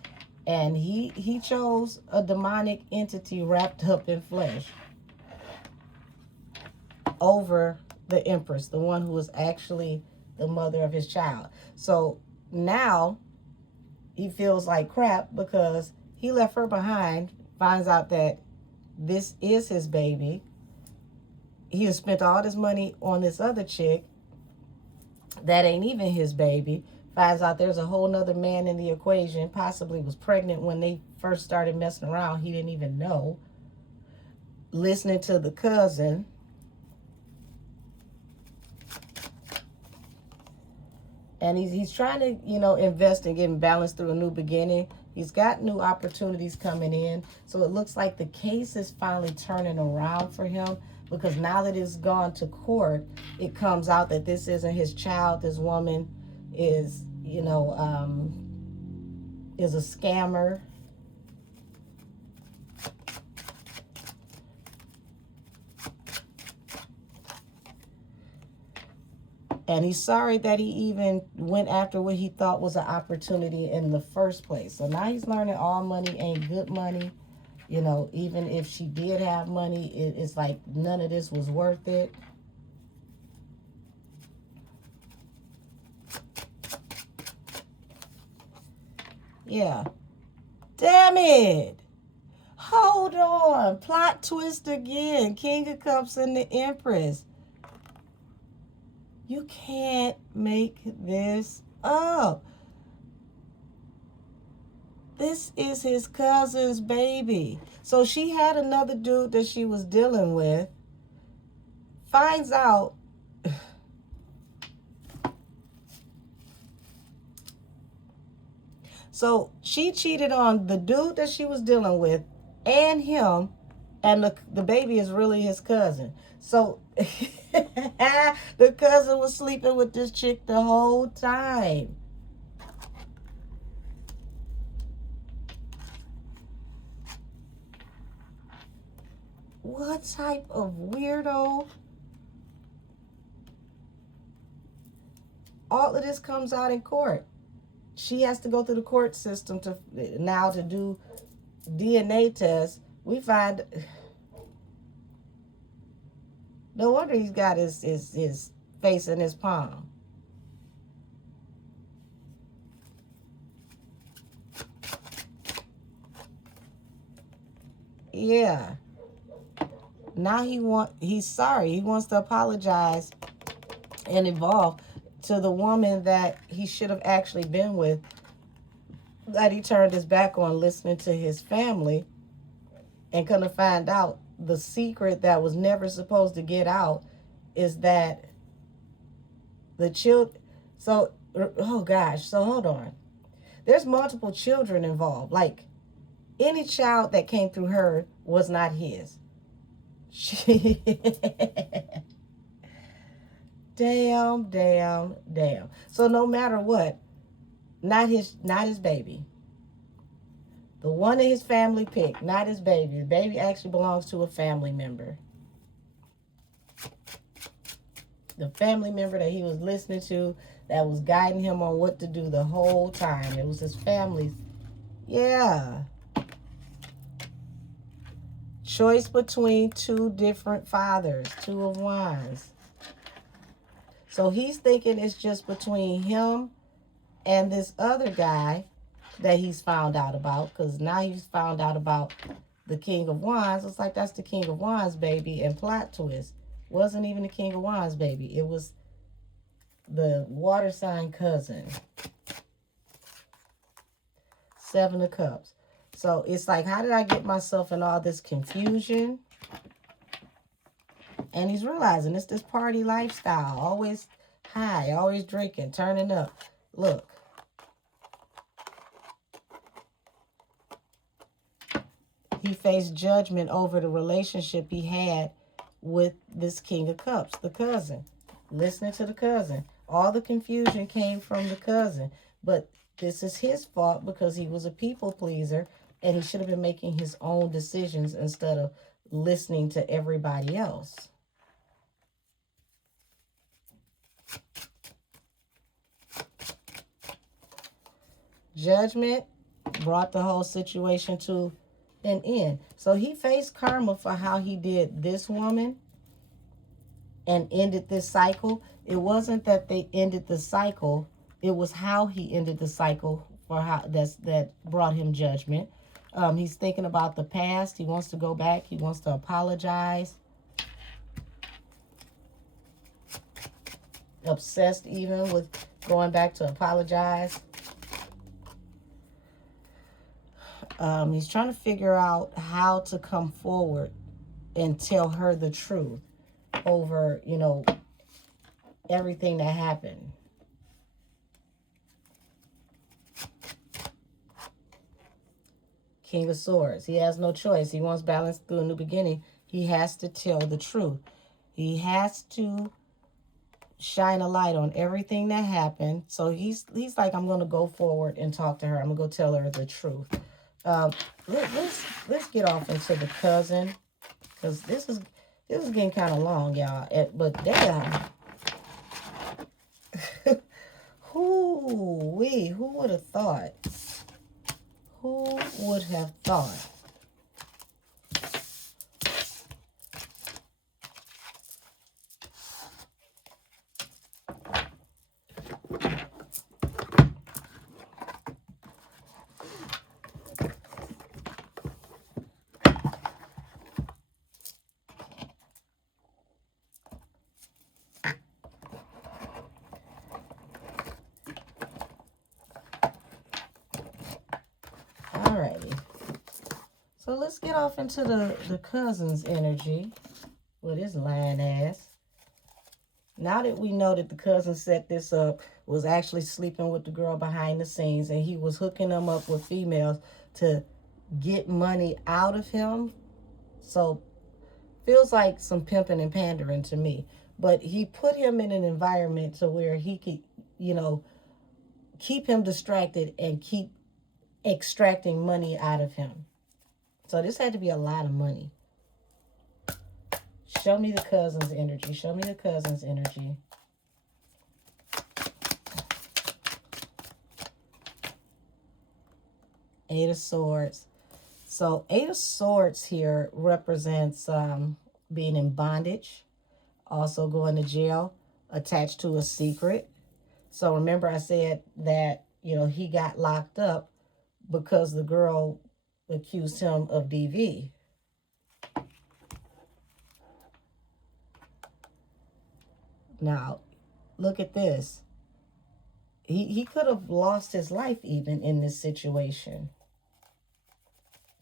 And he chose a demonic entity wrapped up in flesh over the Empress, the one who was actually the mother of his child. So now he feels like crap because he left her behind, finds out that this is his baby. He has spent all this money on this other chick that ain't even his baby. Finds out there's a whole nother man in the equation, possibly was pregnant when they first started messing around. He didn't even know. listening to the cousin. And he's trying to, you know, invest in getting balanced through a new beginning. He's got new opportunities coming in. So it looks like the case is finally turning around for him, because now that it's gone to court, it comes out that this isn't his child. This woman is, you know, is a scammer. And he's sorry that he even went after what he thought was an opportunity in the first place. So now he's learning all money ain't good money. You know, even if she did have money, it's like none of this was worth it. Yeah. Damn it. Hold on. Plot twist again. King of Cups and the Empress. You can't make this up. This is his cousin's baby. So she had another dude that she was dealing with. Finds out. So she cheated on the dude that she was dealing with and him. And the baby is really his cousin. So the cousin was sleeping with this chick the whole time. What type of weirdo? All of this comes out in court. She has to go through the court system to do DNA tests. We find, no wonder he's got his face in his palm. Yeah. Now he's sorry. He wants to apologize and evolve to the woman that he should have actually been with, that he turned his back on, listening to his family, and gonna find out the secret that was never supposed to get out is that the children. So, oh gosh, so hold on. There's multiple children involved. Like, any child that came through her was not his. Damn. So no matter what, not his baby. The one that his family picked, not his baby. The baby actually belongs to a family member. The family member that he was listening to, that was guiding him on what to do the whole time. It was his family's. Yeah. Choice between two different fathers, Two of Wands. So he's thinking it's just between him and this other guy that he's found out about, because now he's found out about the King of Wands. It's like, that's the King of Wands baby, and plot twist. Wasn't even the King of Wands baby. It was the water sign cousin. Seven of Cups. So it's like, how did I get myself in all this confusion? And he's realizing it's this party lifestyle. Always high, always drinking, turning up. Look. He faced judgment over the relationship he had with this King of Cups, the cousin. Listening to the cousin. All the confusion came from the cousin. But this is his fault, because he was a people pleaser, and he should have been making his own decisions instead of listening to everybody else. Judgment brought the whole situation to an end. So he faced karma for how he did this woman and ended this cycle. It wasn't that they ended the cycle. It was how he ended the cycle for how that brought him judgment. He's thinking about the past. He wants to go back. He wants to apologize. Obsessed even with going back to apologize. He's trying to figure out how to come forward and tell her the truth over, you know, everything that happened. King of Swords. He has no choice. He wants balance through a new beginning. He has to tell the truth. He has to shine a light on everything that happened. So he's like, I'm going to go forward and talk to her. I'm going to go tell her the truth. Let's get off into the cousin, because this is getting kind of long, y'all. But damn. Who would have thought? Who would have thought? Alrighty. So let's get off into the cousin's energy with his lying ass. Now that we know that the cousin set this up, was actually sleeping with the girl behind the scenes, and he was hooking them up with females to get money out of him. So feels like some pimping and pandering to me. But he put him in an environment to where he could, you know, keep him distracted and keep extracting money out of him. So this had to be a lot of money. Show me the cousin's energy. Show me the cousin's energy. Eight of Swords. So Eight of Swords here represents being in bondage, also going to jail, attached to a secret. So remember I said that, you know, he got locked up because the girl accused him of DV. Now, look at this. He could have lost his life even in this situation.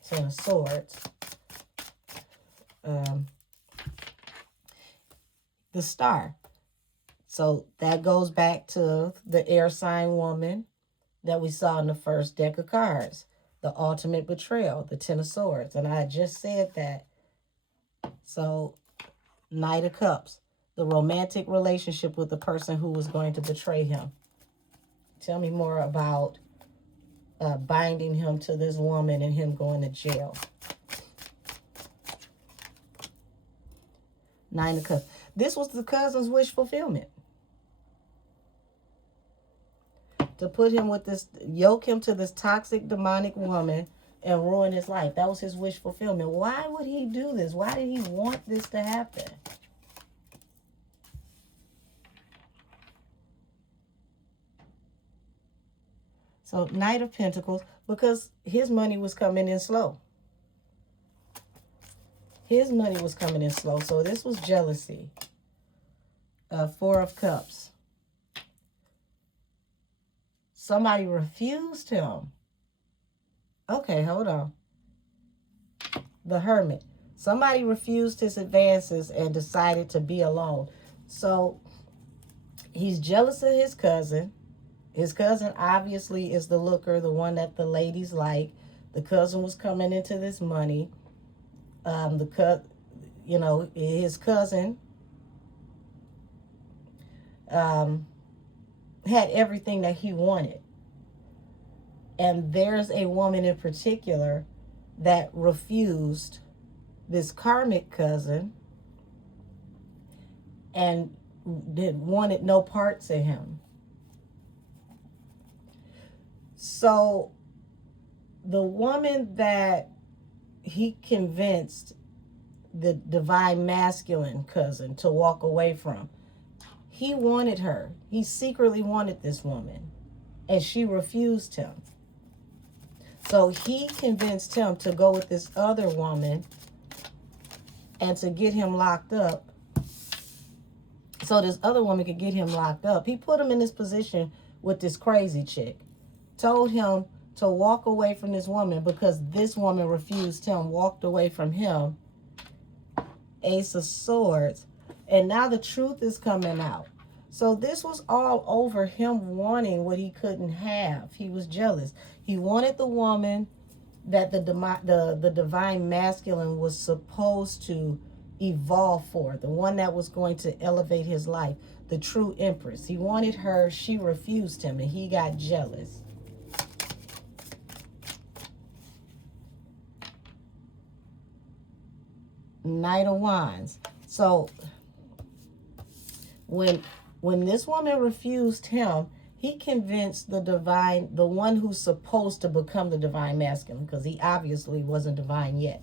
Ten of Swords. The Star. So that goes back to the air sign woman that we saw in the first deck of cards. The ultimate betrayal, the Ten of Swords. And I just said that. So, Knight of Cups. The romantic relationship with the person who was going to betray him. Tell me more about binding him to this woman and him going to jail. Nine of Cups. This was the cousin's wish fulfillment. To put him with this, yoke him to this toxic, demonic woman and ruin his life. That was his wish fulfillment. Why would he do this? Why did he want this to happen? So, Knight of Pentacles, because his money was coming in slow. His money was coming in slow. So, this was jealousy. Four of Cups. Somebody refused him. Okay, hold on. The Hermit. Somebody refused his advances and decided to be alone. So, he's jealous of his cousin. His cousin obviously is the looker, the one that the ladies like. The cousin was coming into this money. You know, his cousin had everything that he wanted. And there's a woman in particular that refused this karmic cousin and wanted no parts of him. So the woman that he convinced the divine masculine cousin to walk away from, he wanted her. He secretly wanted this woman, and she refused him. So he convinced him to go with this other woman and to get him locked up. So this other woman could get him locked up. He put him in this position with this crazy chick. Told him to walk away from this woman because this woman refused him, walked away from him. Ace of Swords. And now the truth is coming out. So this was all over him wanting what he couldn't have. He was jealous. He wanted the woman that the divine masculine was supposed to evolve for, the one that was going to elevate his life, the true empress. He wanted her. She refused him, and he got jealous. Knight of Wands. So when this woman refused him, he convinced the one who's supposed to become the divine masculine, because he obviously wasn't divine yet.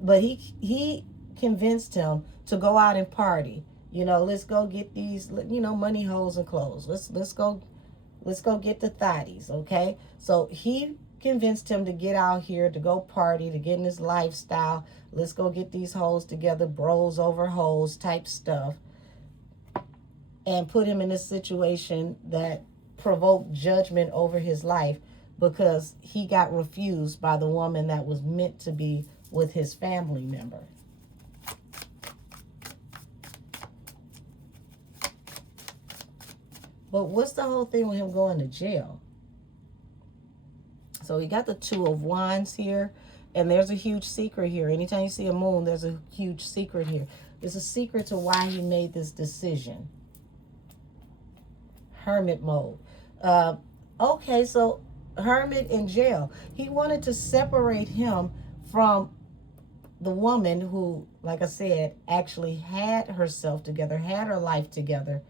But he convinced him to go out and party. Let's go get these, money, hoes, and clothes. Let's go get the thotties, okay? So he convinced him to get out here, to go party, to get in this lifestyle. Let's go get these hoes together, bros over hoes type stuff. And put him in a situation that provoked judgment over his life, because he got refused by the woman that was meant to be with his family member. But what's the whole thing with him going to jail? So we got the Two of Wands here, and there's a huge secret here. Anytime you see a moon, there's a huge secret here. There's a secret to why he made this decision. Hermit mode. Okay, so hermit in jail. He wanted to separate him from the woman who, like I said, actually had herself together, had her life together.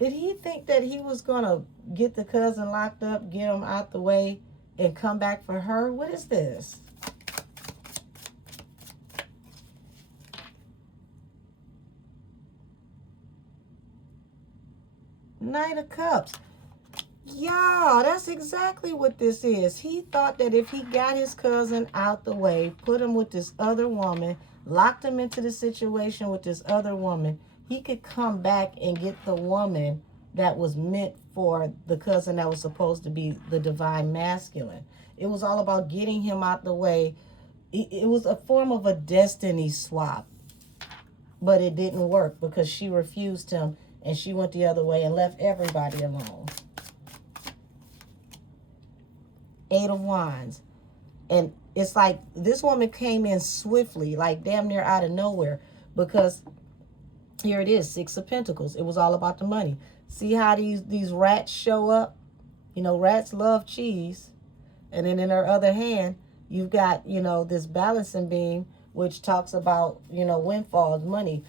Did he think that he was going to get the cousin locked up, get him out the way, and come back for her? What is this? Knight of Cups. Y'all, that's exactly what this is. He thought that if he got his cousin out the way, put him with this other woman, locked him into the situation with this other woman, he could come back and get the woman that was meant for the cousin that was supposed to be the divine masculine. It was all about getting him out the way. It was a form of a destiny swap. But it didn't work because she refused him, and she went the other way and left everybody alone. Eight of Wands. And it's like this woman came in swiftly, like damn near out of nowhere, because here it is, Six of Pentacles. It was all about the money. See how these rats show up? Rats love cheese. And then in her other hand, you've got, this balancing beam, which talks about, windfalls, money,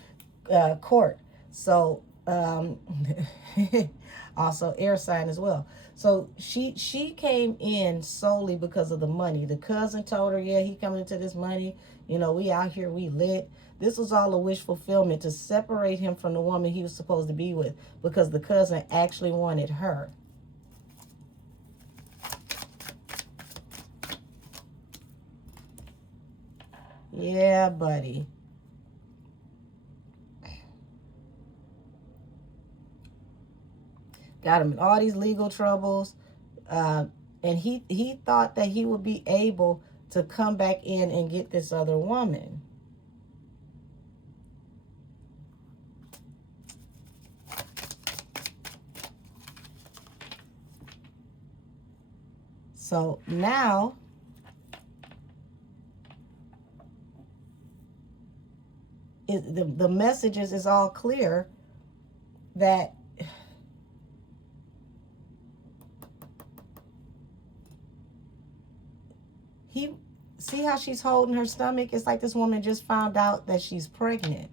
court. So, also air sign as well. So she came in solely because of the money. The cousin told her, yeah, he coming into this money. We out here, we lit. This was all a wish fulfillment to separate him from the woman he was supposed to be with, because the cousin actually wanted her. Yeah, buddy. Got him in all these legal troubles. And he thought that he would be able to come back in and get this other woman. So now the messages is all clear that see how she's holding her stomach? It's like this woman just found out that she's pregnant.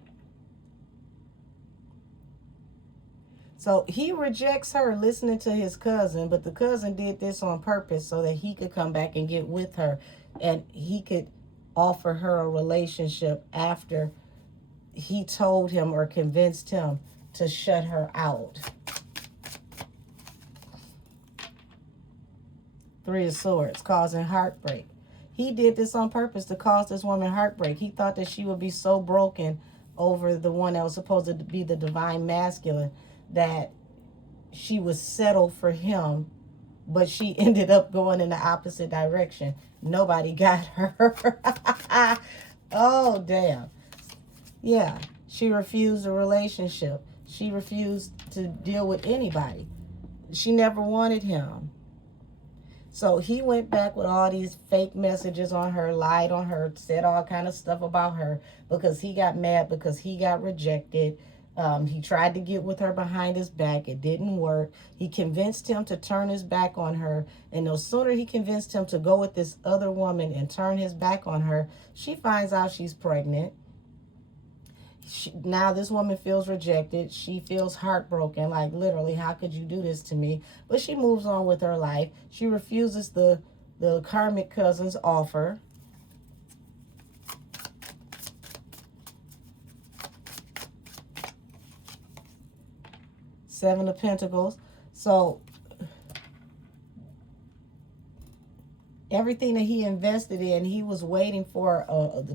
So he rejects her listening to his cousin, but the cousin did this on purpose so that he could come back and get with her, and he could offer her a relationship after he told him or convinced him to shut her out. Three of Swords, causing heartbreak. He did this on purpose to cause this woman heartbreak. He thought that she would be so broken over the one that was supposed to be the divine masculine that she would settle for him, but she ended up going in the opposite direction. Nobody got her. Oh, damn. Yeah, she refused a relationship. She refused to deal with anybody. She never wanted him. So he went back with all these fake messages on her, lied on her, said all kind of stuff about her because he got mad because he got rejected. He tried to get with her behind his back. It didn't work. He convinced him to turn his back on her. And no sooner he convinced him to go with this other woman and turn his back on her, she finds out she's pregnant. Now this woman feels rejected. She feels heartbroken, like literally, how could you do this to me? But she moves on with her life. She refuses the karmic cousin's offer. Seven of Pentacles. So everything that he invested in, he was waiting for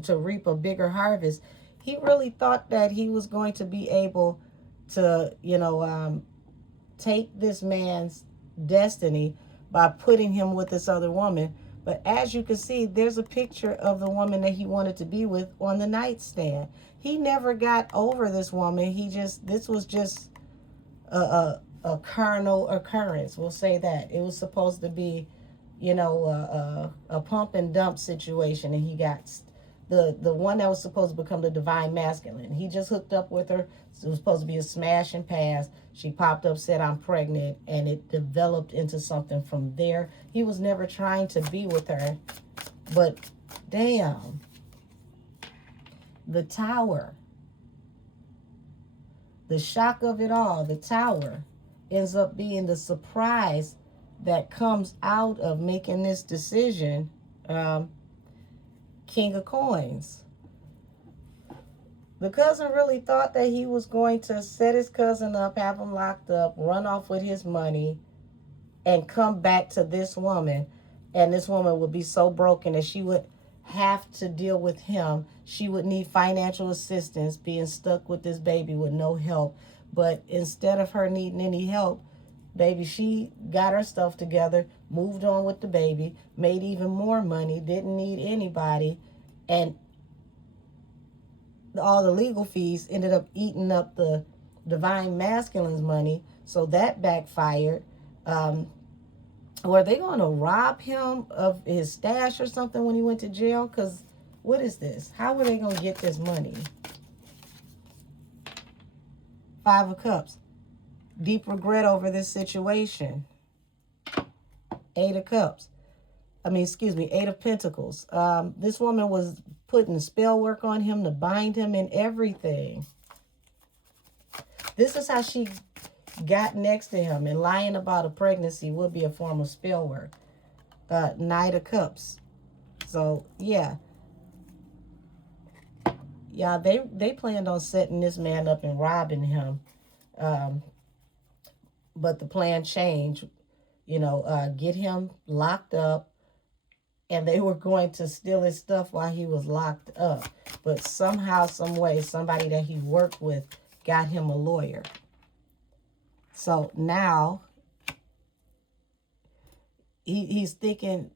to reap a bigger harvest. He really thought that he was going to be able to, take this man's destiny by putting him with this other woman. But as you can see, there's a picture of the woman that he wanted to be with on the nightstand. He never got over this woman. This was just a carnal occurrence. We'll say that. It was supposed to be, a pump and dump situation, and he got the one that was supposed to become the divine masculine. He just hooked up with her. It was supposed to be a smash and pass. She popped up, said, I'm pregnant, and it developed into something from there. He was never trying to be with her, but damn, the tower, the shock of it all, the tower ends up being the surprise that comes out of making this decision. King of Coins. The cousin really thought that he was going to set his cousin up, have him locked up, run off with his money, and come back to this woman. And this woman would be so broken that she would have to deal with him. She would need financial assistance, being stuck with this baby with no help. But instead of her needing any help, baby, she got her stuff together, moved on with the baby, made even more money, didn't need anybody, and all the legal fees ended up eating up the divine masculine's money, so that backfired. Were they going to rob him of his stash or something when he went to jail? Because what is this? How were they going to get this money? Five of Cups. Deep regret over this situation. Eight of Cups. Eight of Pentacles. This woman was putting spell work on him to bind him and everything. This is how she got next to him, and lying about a pregnancy would be a form of spell work. Knight of Cups. So, yeah. Yeah, they planned on setting this man up and robbing him. But the plan changed, get him locked up, and they were going to steal his stuff while he was locked up. But somehow, some way, somebody that he worked with got him a lawyer. So now he's thinking,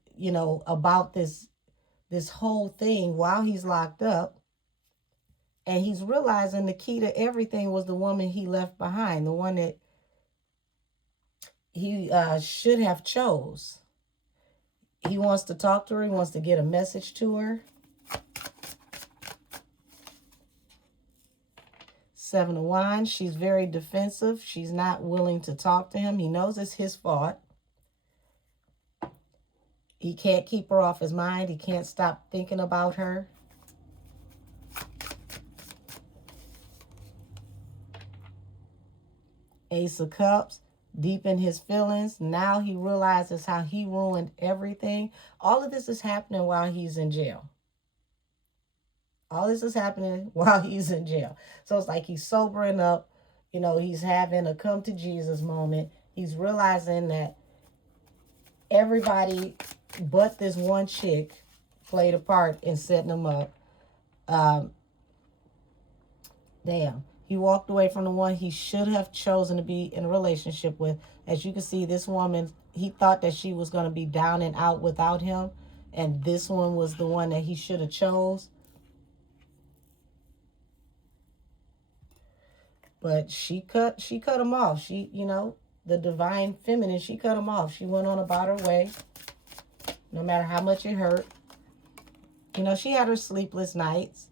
about this whole thing while he's locked up. And he's realizing the key to everything was the woman he left behind, the one that he should have chose. He wants to talk to her. He wants to get a message to her. Seven of Wands. She's very defensive. She's not willing to talk to him. He knows it's his fault. He can't keep her off his mind. He can't stop thinking about her. Ace of Cups. Deep in his feelings. Now he realizes how he ruined everything. All of this is happening while he's in jail. All this is happening while he's in jail. So it's like he's sobering up. He's having a come to Jesus moment. He's realizing that everybody but this one chick played a part in setting him up. Damn. He walked away from the one he should have chosen to be in a relationship with. As you can see, this woman, he thought that she was going to be down and out without him. And this one was the one that he should have chose. But she cut him off. She, you know, the divine feminine, she cut him off. She went on about her way, no matter how much it hurt. You know, she had her sleepless nights.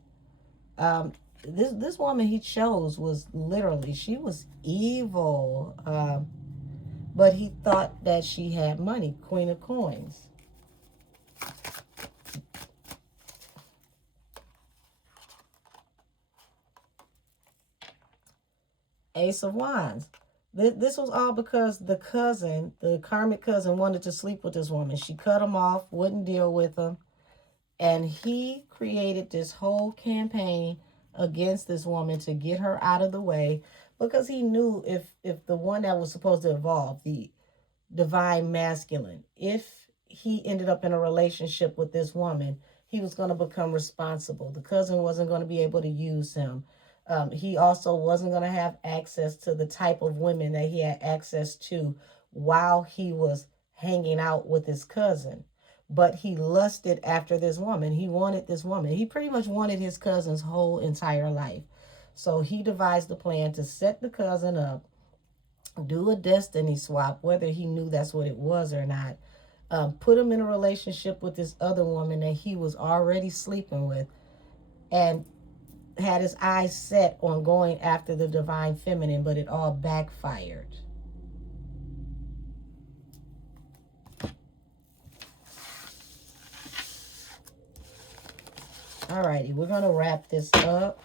This woman he chose was literally, she was evil. But he thought that she had money. Queen of Coins. Ace of Wands. This was all because the cousin, the karmic cousin, wanted to sleep with this woman. She cut him off, wouldn't deal with him. And he created this whole campaign against this woman to get her out of the way, because he knew if the one that was supposed to evolve, the divine masculine, if he ended up in a relationship with this woman, he was going to become responsible. The cousin wasn't going to be able to use him. He also wasn't going to have access to the type of women that he had access to while he was hanging out with his cousin. But he lusted after this woman. He wanted this woman. He pretty much wanted his cousin's whole entire life. So he devised a plan to set the cousin up, do a destiny swap, whether he knew that's what it was or not. Put him in a relationship with this other woman that he was already sleeping with, and had his eyes set on going after the divine feminine, but it all backfired. Alrighty, we're going to wrap this up.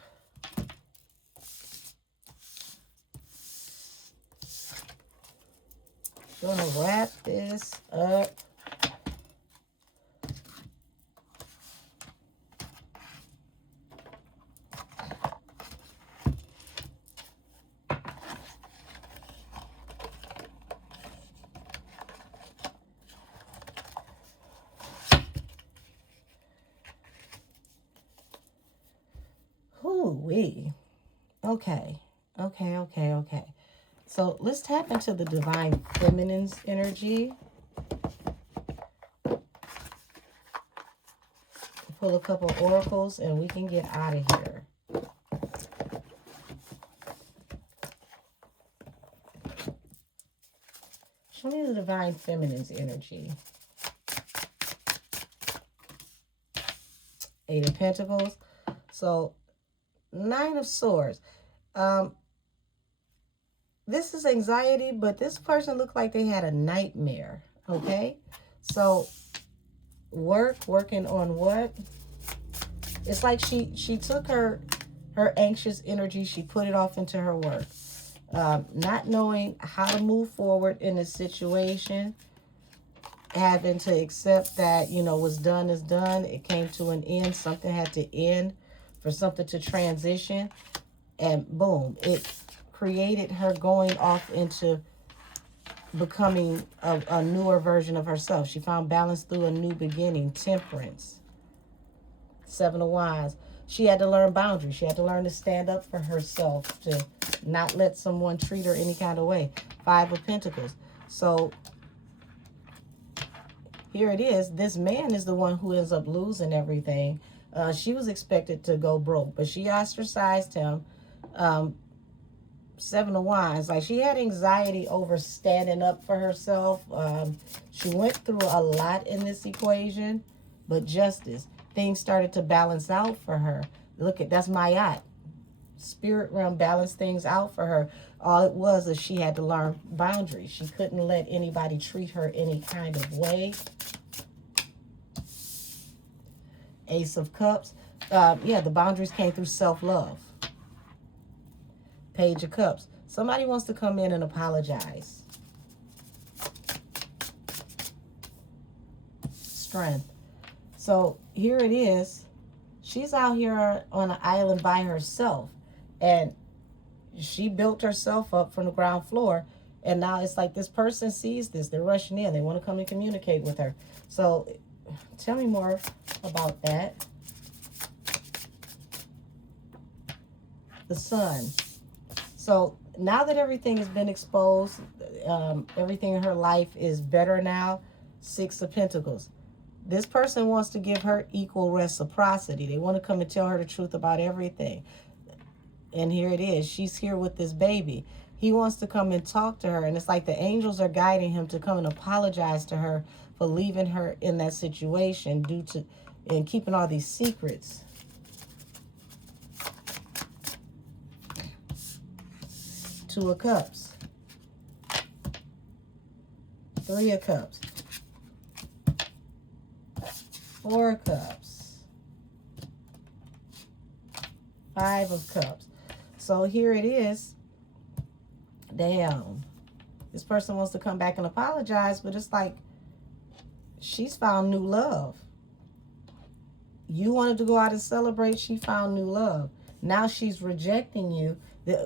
Going to wrap this up. Hoo-wee. Okay. So let's tap into the divine feminine's energy. Pull a couple oracles and we can get out of here. Show me the divine feminine's energy. Eight of Pentacles. So, Nine of Swords. This is anxiety, but this person looked like they had a nightmare. Okay? So, working on what? It's like she took her anxious energy, she put it off into her work. Not knowing how to move forward in a situation, having to accept that, you know, what's done is done. It came to an end. Something had to end for something to transition. And boom, it created her going off into becoming a newer version of herself. She found balance through a new beginning. Temperance. Seven of Wands. She had to learn boundaries. She had to learn to stand up for herself, to not let someone treat her any kind of way. Five of Pentacles. So here it is. This man is the one who ends up losing everything. She was expected to go broke, but she ostracized him. Seven of Wands. Like, she had anxiety over standing up for herself. She went through a lot in this equation, but justice. Things started to balance out for her. Look at, that's my yacht. Spirit realm balanced things out for her. All it was is she had to learn boundaries. She couldn't let anybody treat her any kind of way. Ace of Cups. Yeah, the boundaries came through self-love. Page of Cups. Somebody wants to come in and apologize. Strength. So here it is. She's out here on an island by herself. And she built herself up from the ground floor. And now it's like this person sees this. They're rushing in. They want to come and communicate with her. So tell me more about that. The Sun. So now that everything has been exposed, everything in her life is better now. Six of Pentacles. This person wants to give her equal reciprocity. They want to come and tell her the truth about everything. And here it is. She's here with this baby. He wants to come and talk to her. And it's like the angels are guiding him to come and apologize to her for leaving her in that situation due to and keeping all these secrets. Two of Cups. Three of Cups. Four of Cups. Five of Cups. So here it is. Damn. This person wants to come back and apologize, but it's like she's found new love. You wanted to go out and celebrate. She found new love. Now she's rejecting you.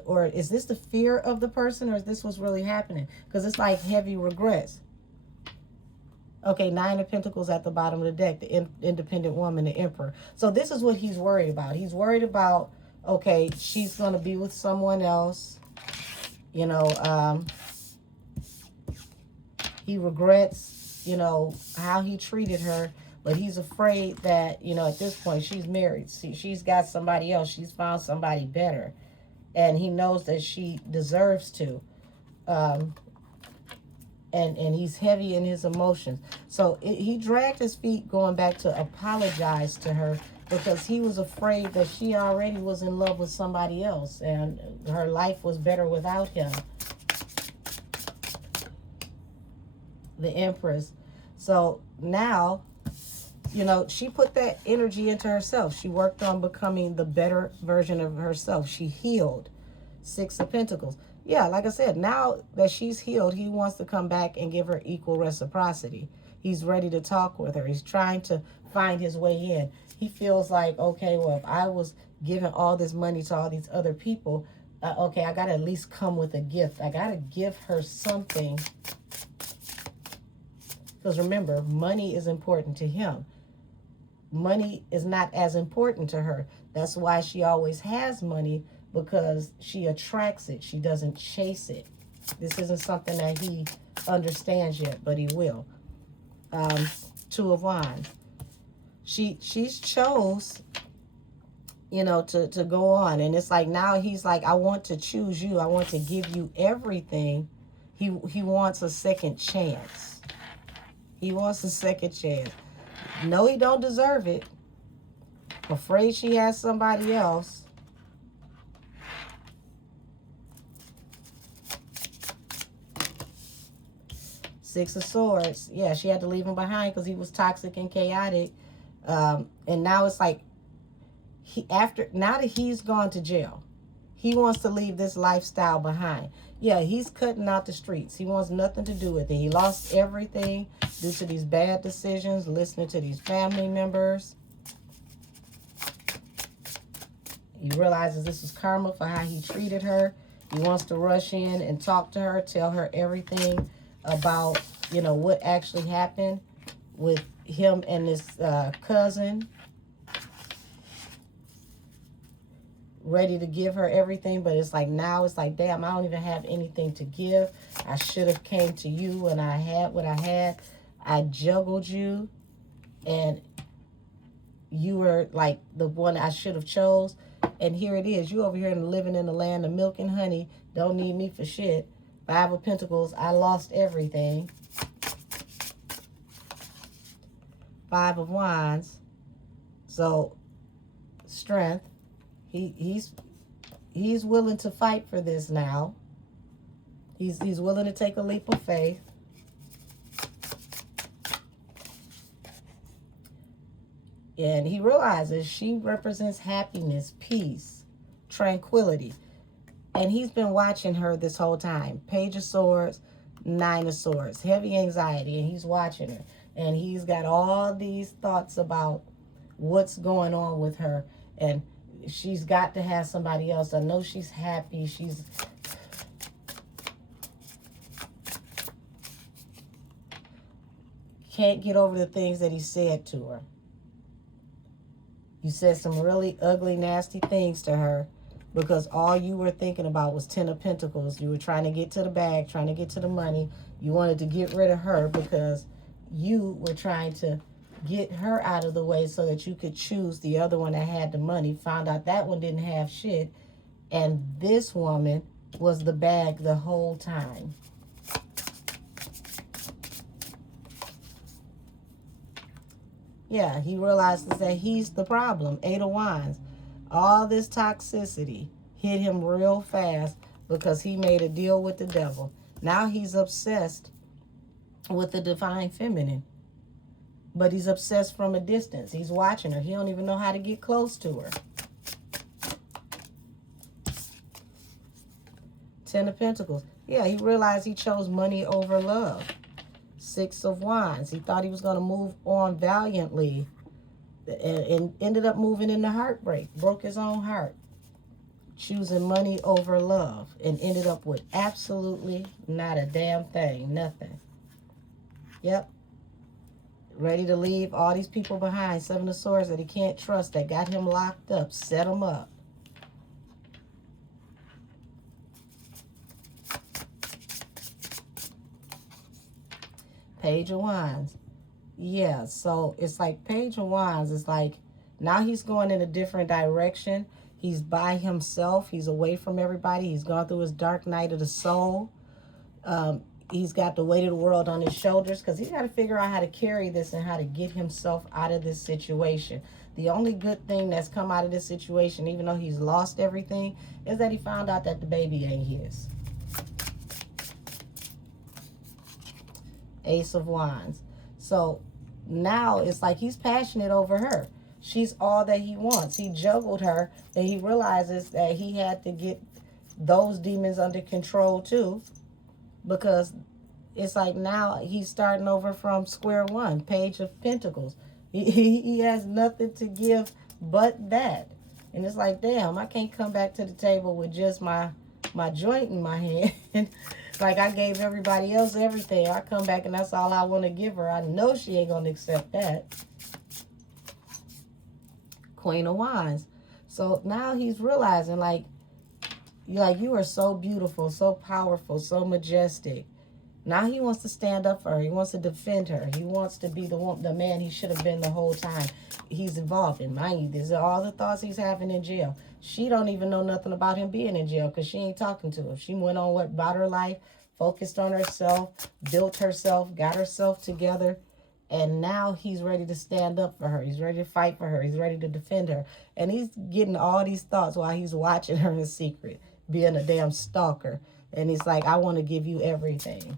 Or is this the fear of the person, or is this what's really happening? Because it's like heavy regrets. Okay, Nine of Pentacles at the bottom of the deck, the independent woman, the Emperor. So this is what he's worried about. He's worried about, okay, she's going to be with someone else. You know, he regrets, you know, how he treated her. But he's afraid that, you know, at this point, she's married. See, she's got somebody else. She's found somebody better. And he knows that she deserves to. And he's heavy in his emotions. So he dragged his feet going back to apologize to her because he was afraid that she already was in love with somebody else and her life was better without him. The Empress. So now, you know, she put that energy into herself. She worked on becoming the better version of herself. She healed. Six of Pentacles. Yeah, like I said, now that she's healed, he wants to come back and give her equal reciprocity. He's ready to talk with her. He's trying to find his way in. He feels like, okay, well, if I was giving all this money to all these other people, okay, I got to at least come with a gift. I got to give her something. Because remember, money is important to him. Money is not as important to her. That's why she always has money, because she attracts it. She doesn't chase it. This isn't something that he understands yet, but he will. Two of Wands. She's chose, you know, to go on. And it's like now he's like, I want to choose you. I want to give you everything. He wants a second chance. He wants a second chance. No, he don't deserve it. Afraid she has somebody else. Six of Swords. Yeah, she had to leave him behind because he was toxic and chaotic. And now it's like, now that he's gone to jail, he wants to leave this lifestyle behind. Yeah, he's cutting out the streets. He wants nothing to do with it. He lost everything due to these bad decisions, listening to these family members. He realizes this is karma for how he treated her. He wants to rush in and talk to her, tell her everything about, you know, what actually happened with him and his cousin. Ready to give her everything, but it's like now it's like, damn, I don't even have anything to give. I should have came to you when I had what I had. I juggled you, and you were like the one I should have chose. And here it is. You over here living in the land of milk and honey. Don't need me for shit. Five of Pentacles. I lost everything. Five of Wands. So, strength. He's willing to fight for this now. He's willing to take a leap of faith. And he realizes she represents happiness, peace, tranquility. And he's been watching her this whole time. Page of Swords, Nine of Swords, heavy anxiety, and he's watching her. And he's got all these thoughts about what's going on with her. And she's got to have somebody else. I know she's happy. She's... can't get over the things that he said to her. You said some really ugly, nasty things to her because all you were thinking about was Ten of Pentacles. You were trying to get to the bag, trying to get to the money. You wanted to get rid of her because you were trying to get her out of the way so that you could choose the other one that had the money. Found out that one didn't have shit. And this woman was the bag the whole time. Yeah, he realizes that he's the problem. 8 of Wands. All this toxicity hit him real fast because he made a deal with the devil. Now he's obsessed with the divine feminine. But he's obsessed from a distance. He's watching her. He don't even know how to get close to her. 10 of Pentacles. Yeah, he realized he chose money over love. 6 of Wands. He thought he was going to move on valiantly and ended up moving into heartbreak. Broke his own heart. Choosing money over love and ended up with absolutely not a damn thing. Nothing. Yep. Ready to leave all these people behind. 7 of Swords that he can't trust, that got him locked up, set him up. Page of Wands. Yeah, so it's like Page of Wands is like now he's going in a different direction. He's by himself. He's away from everybody. He's gone through his dark night of the soul. He's got the weight of the world on his shoulders because he's got to figure out how to carry this and how to get himself out of this situation. The only good thing that's come out of this situation, even though he's lost everything, is that he found out that the baby ain't his. Ace of Wands. So now it's like he's passionate over her. She's all that he wants. He juggled her, and he realizes that he had to get those demons under control too, because it's like now he's starting over from square one. Page of Pentacles. He has nothing to give but that. And it's like, damn, I can't come back to the table with just my joint in my hand. Like I gave everybody else everything. I come back and that's all I want to give her. I know she ain't going to accept that. Queen of Wands. So now he's realizing like you are so beautiful, so powerful, so majestic. Now he wants to stand up for her. He wants to defend her. He wants to be the man he should have been the whole time. He's involved in. Mind you, these are all the thoughts he's having in jail. She don't even know nothing about him being in jail because she ain't talking to him. She went on about her life, focused on herself, built herself, got herself together. And now he's ready to stand up for her. He's ready to fight for her. He's ready to defend her. And he's getting all these thoughts while he's watching her in secret, being a damn stalker. And he's like, I want to give you everything.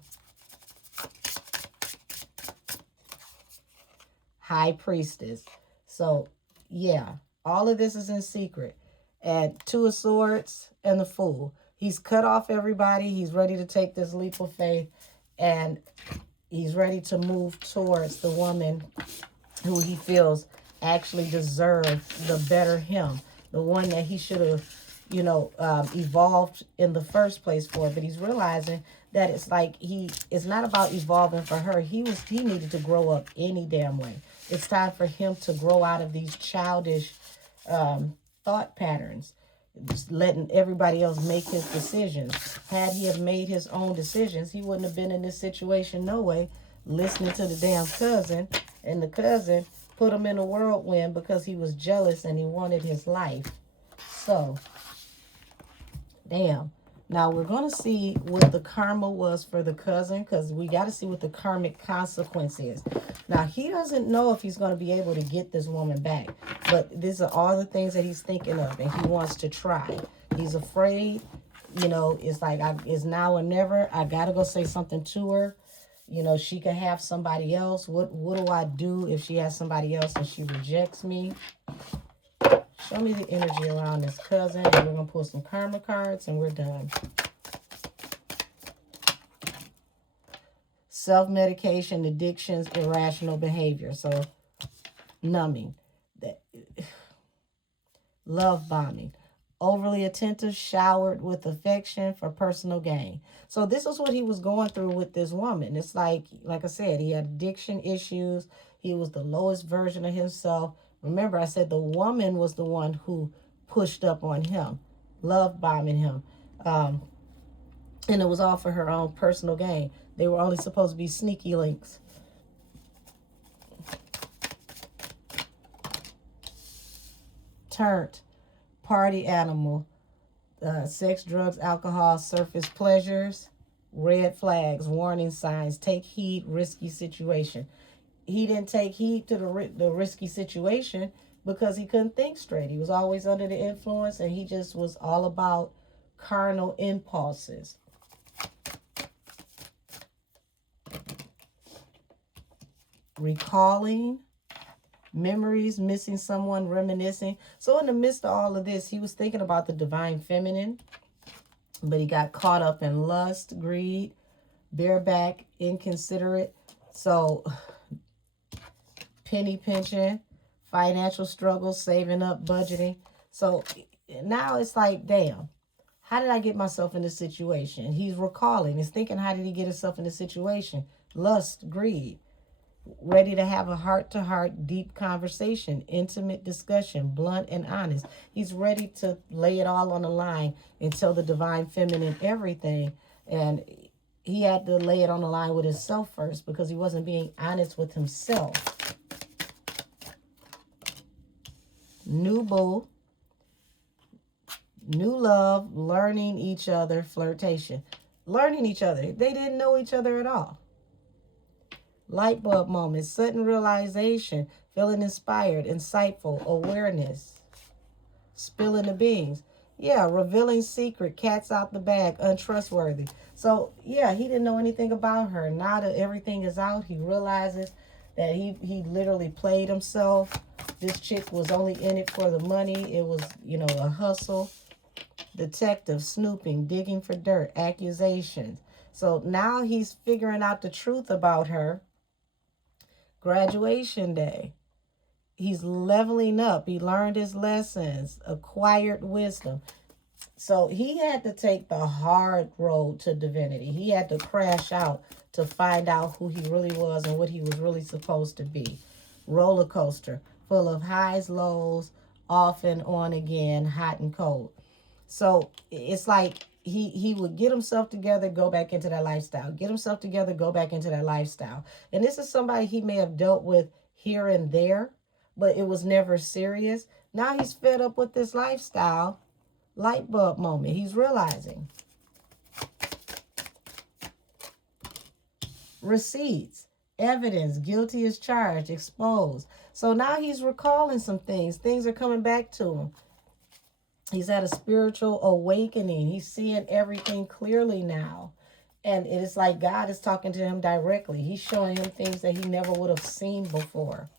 High Priestess. So, yeah, all of this is in secret. And 2 of Swords and the Fool. He's cut off everybody. He's ready to take this leap of faith. And he's ready to move towards the woman who he feels actually deserves the better him. The one that he should have, evolved in the first place for. But he's realizing that it's like it's not about evolving for her. He needed to grow up any damn way. It's time for him to grow out of these childish thought patterns, just letting everybody else make his decisions. Had he have made his own decisions, he wouldn't have been in this situation no way, listening to the damn cousin. And the cousin put him in a whirlwind because he was jealous and he wanted his life. So, damn. Now, we're going to see what the karma was for the cousin because we got to see what the karmic consequence is. Now, he doesn't know if he's going to be able to get this woman back. But these are all the things that he's thinking of and he wants to try. He's afraid. It's like, it's now or never. I got to go say something to her. She could have somebody else. What do I do if she has somebody else and she rejects me? Show me the energy around this cousin. And we're going to pull some karma cards and we're done. Self-medication, addictions, irrational behavior. So, numbing. Love bombing. Overly attentive, showered with affection for personal gain. So this is what he was going through with this woman. It's like I said, he had addiction issues. He was the lowest version of himself. Remember, I said the woman was the one who pushed up on him, love bombing him. And it was all for her own personal gain. They were only supposed to be sneaky links. Turned party animal, Sex, drugs, alcohol, surface pleasures, red flags, warning signs, take heed, risky situation. He didn't take heed to the risky situation because he couldn't think straight. He was always under the influence, and he just was all about carnal impulses. Recalling memories, missing someone, reminiscing. So in the midst of all of this, he was thinking about the divine feminine, but he got caught up in lust, greed, bareback, inconsiderate. So penny pinching, financial struggles, saving up, budgeting. So now it's like, damn, how did I get myself in this situation? He's recalling. He's thinking, how did he get himself in this situation? Lust, greed. Ready to have a heart-to-heart, deep conversation, intimate discussion, blunt and honest. He's ready to lay it all on the line and tell the divine feminine everything. And he had to lay it on the line with himself first because he wasn't being honest with himself. New boo, new love, learning each other, flirtation. Learning each other. They didn't know each other at all. Light bulb moment, sudden realization, feeling inspired, insightful, awareness, spilling the beans. Yeah, revealing secret, cats out the bag, untrustworthy. So, yeah, he didn't know anything about her. Now that everything is out, he realizes that he literally played himself. This chick was only in it for the money. It was, a hustle. Detective, snooping, digging for dirt, accusations. So now he's figuring out the truth about her. Graduation day. He's leveling up. He learned his lessons, acquired wisdom. So he had to take the hard road to divinity. He had to crash out to find out who he really was and what he was really supposed to be. Roller coaster, full of highs, lows, off and on again, hot and cold. So it's like he would get himself together, go back into that lifestyle. Get himself together, go back into that lifestyle. And this is somebody he may have dealt with here and there, but it was never serious. Now he's fed up with this lifestyle. Light bulb moment. He's realizing. Receipts, evidence, guilty as charged, exposed. So now he's recalling some things. Things are coming back to him. He's had a spiritual awakening. He's seeing everything clearly now. And it is like God is talking to him directly. He's showing him things that he never would have seen before.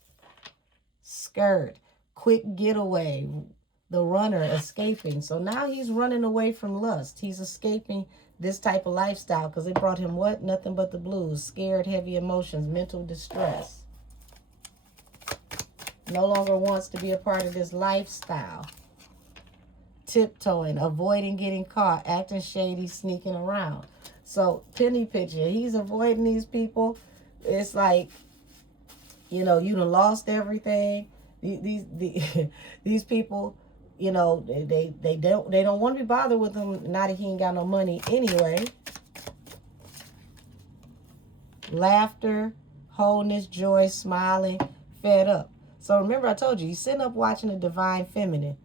Skirt, quick getaway, the runner escaping. So now he's running away from lust. He's escaping this type of lifestyle because it brought him what? Nothing but the blues, scared, heavy emotions, mental distress. No longer wants to be a part of this lifestyle. Tiptoeing, avoiding getting caught, acting shady, sneaking around. So penny pinching, he's avoiding these people. It's like, you done lost everything. These people, they don't want to be bothered with him now that he ain't got no money anyway. Laughter, wholeness, joy, smiling, fed up. So remember I told you, he's sitting up watching the divine feminine,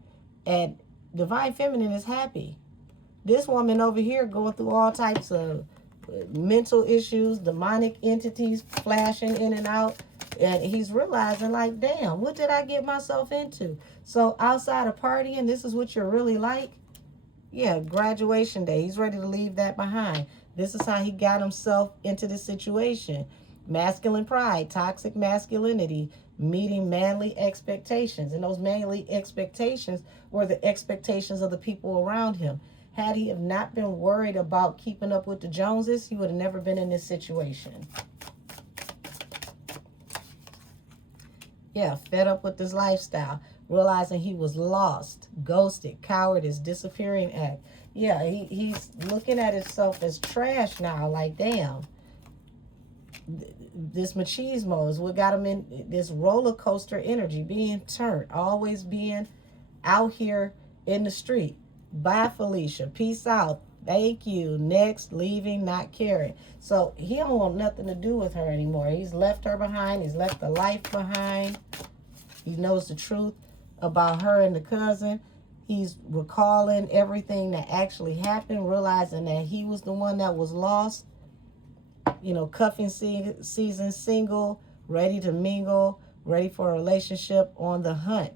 and divine feminine is happy. This woman over here going through all types of mental issues, demonic entities flashing in and out. And he's realizing like, damn, what did I get myself into? So outside of partying, this is what you're really like? Yeah, graduation day. He's ready to leave that behind. This is how he got himself into this situation. Masculine pride, toxic masculinity, meeting manly expectations. And those manly expectations were the expectations of the people around him. Had he have not been worried about keeping up with the Joneses, he would have never been in this situation. Yeah, fed up with this lifestyle, realizing he was lost, ghosted, cowardice, disappearing act. Yeah, he's looking at himself as trash now, like, damn. This machismo is what got him in this roller coaster energy, being turned, always being out here in the street. Bye, Felicia. Peace out. Thank you. Next, leaving, not caring. So he don't want nothing to do with her anymore. He's left her behind. He's left the life behind. He knows the truth about her and the cousin. He's recalling everything that actually happened, realizing that he was the one that was lost. You know, cuffing season, single, ready to mingle, ready for a relationship, on the hunt.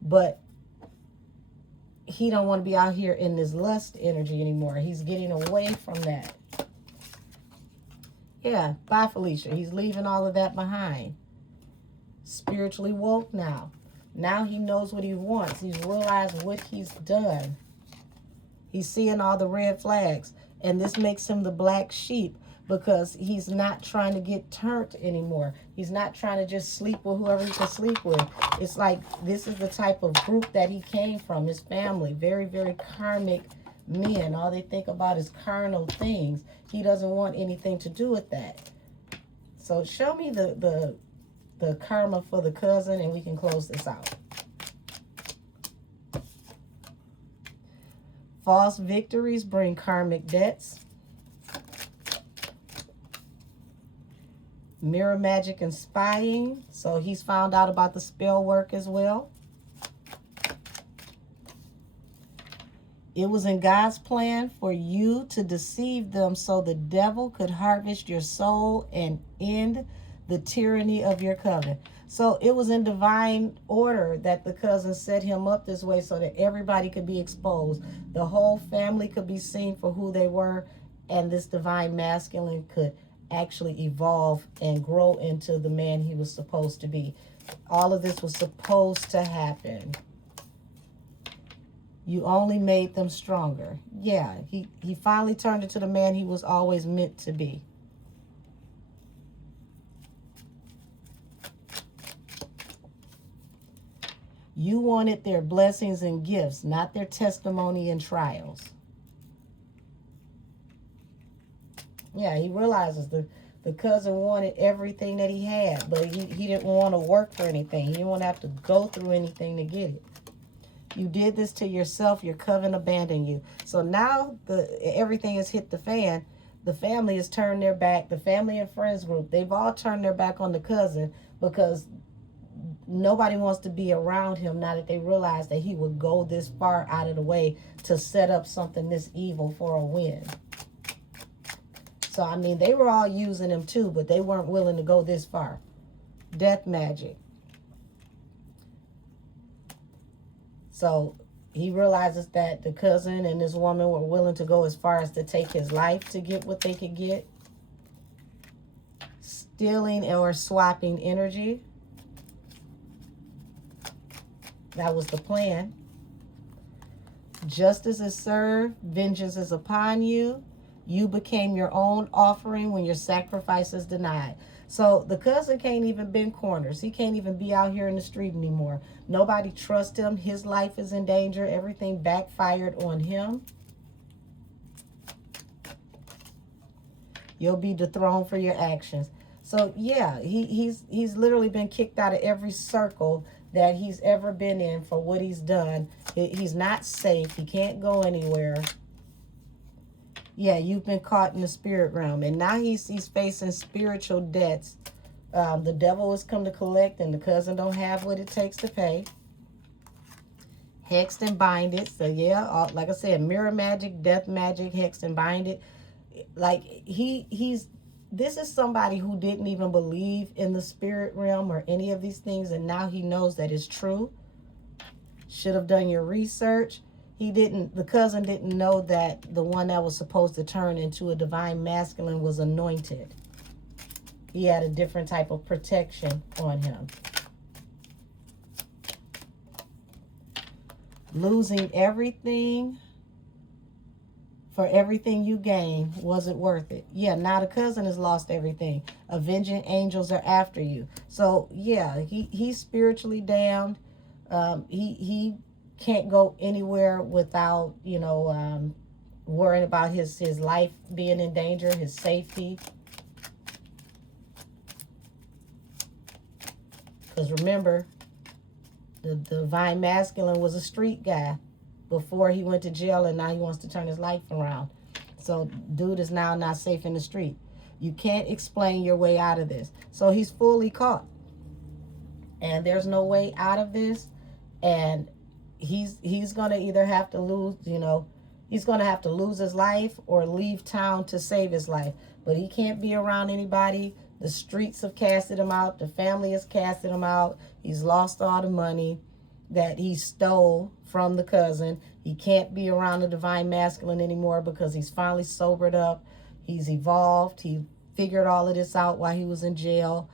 But he don't want to be out here in this lust energy anymore. He's getting away from that. Yeah, bye, Felicia. He's leaving all of that behind. Spiritually woke now. Now he knows what he wants. He's realized what he's done. He's seeing all the red flags. And this makes him the black sheep, because he's not trying to get turned anymore. He's not trying to just sleep with whoever he can sleep with. It's like this is the type of group that he came from, his family. Very, very karmic men. All they think about is carnal things. He doesn't want anything to do with that. So show me the karma for the cousin, and we can close this out. False victories bring karmic debts. Mirror magic and spying. So he's found out about the spell work as well. It was in God's plan for you to deceive them so the devil could harvest your soul and end the tyranny of your coven. So it was in divine order that the cousin set him up this way so that everybody could be exposed. The whole family could be seen for who they were, and this divine masculine could actually evolve and grow into the man he was supposed to be. All of this was supposed to happen. You only made them stronger. Yeah, he finally turned into the man he was always meant to be. You wanted their blessings and gifts, not their testimony and trials. Yeah, he realizes the cousin wanted everything that he had, but he didn't want to work for anything. He didn't want to have to go through anything to get it. You did this to yourself. Your coven abandoned you. So now everything has hit the fan. The family has turned their back. The family and friends group, they've all turned their back on the cousin because nobody wants to be around him now that they realize that he would go this far out of the way to set up something this evil for a win. So, I mean, they were all using him too, but they weren't willing to go this far. Death magic. So he realizes that the cousin and this woman were willing to go as far as to take his life to get what they could get. Stealing or swapping energy. That was the plan. Justice is served. Vengeance is upon you. You became your own offering when your sacrifice is denied. So the cousin can't even bend corners. He can't even be out here in the street anymore. Nobody trusts him. His life is in danger. Everything backfired on him. You'll be dethroned for your actions. So yeah, he's literally been kicked out of every circle that he's ever been in for what he's done. He's not safe. He can't go anywhere. Yeah, you've been caught in the spirit realm. And now he's facing spiritual debts. The devil has come to collect, and the cousin don't have what it takes to pay. Hexed and binded. So yeah, like I said, mirror magic, death magic, hexed and binded. Like this is somebody who didn't even believe in the spirit realm or any of these things, and now he knows that it's true. Should have done your research. The cousin didn't know that the one that was supposed to turn into a divine masculine was anointed. He had a different type of protection on him. Losing everything for everything you gain wasn't worth it. Yeah, now the cousin has lost everything. Avenging angels are after you. So yeah, he's spiritually damned. He can't go anywhere without, worrying about his life being in danger, his safety. Because remember, the divine masculine was a street guy before he went to jail, and now he wants to turn his life around. So dude is now not safe in the street. You can't explain your way out of this. So he's fully caught. And there's no way out of this. And he's gonna either have to lose, you know, he's gonna have to lose his life or leave town to save his life. But he can't be around anybody. The streets have casted him out. The family has casted him out. He's lost all the money that he stole from the cousin. He can't be around the divine masculine anymore because he's finally sobered up. He's evolved. He figured all of this out while he was in jail.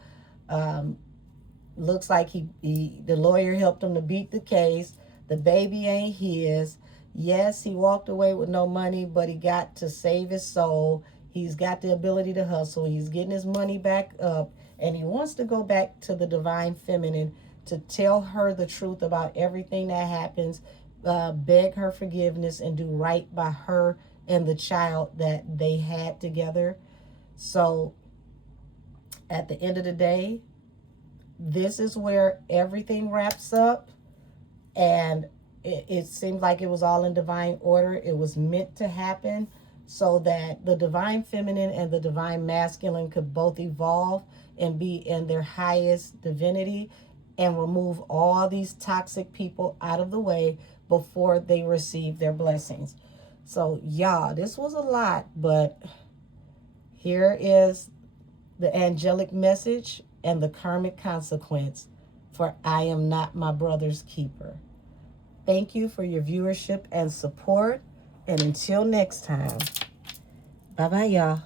Looks like the lawyer helped him to beat the case. The baby ain't his. Yes, he walked away with no money, but he got to save his soul. He's got the ability to hustle. He's getting his money back up, and he wants to go back to the divine feminine to tell her the truth about everything that happens, beg her forgiveness, and do right by her and the child that they had together. So at the end of the day, this is where everything wraps up, and it seemed like it was all in divine order. It was meant to happen so that the divine feminine and the divine masculine could both evolve and be in their highest divinity and remove all these toxic people out of the way before they receive their blessings. So, y'all, this was a lot, but here is the angelic message and the karmic consequence for I am not my brother's keeper. Thank you for your viewership and support. And until next time, bye-bye, y'all.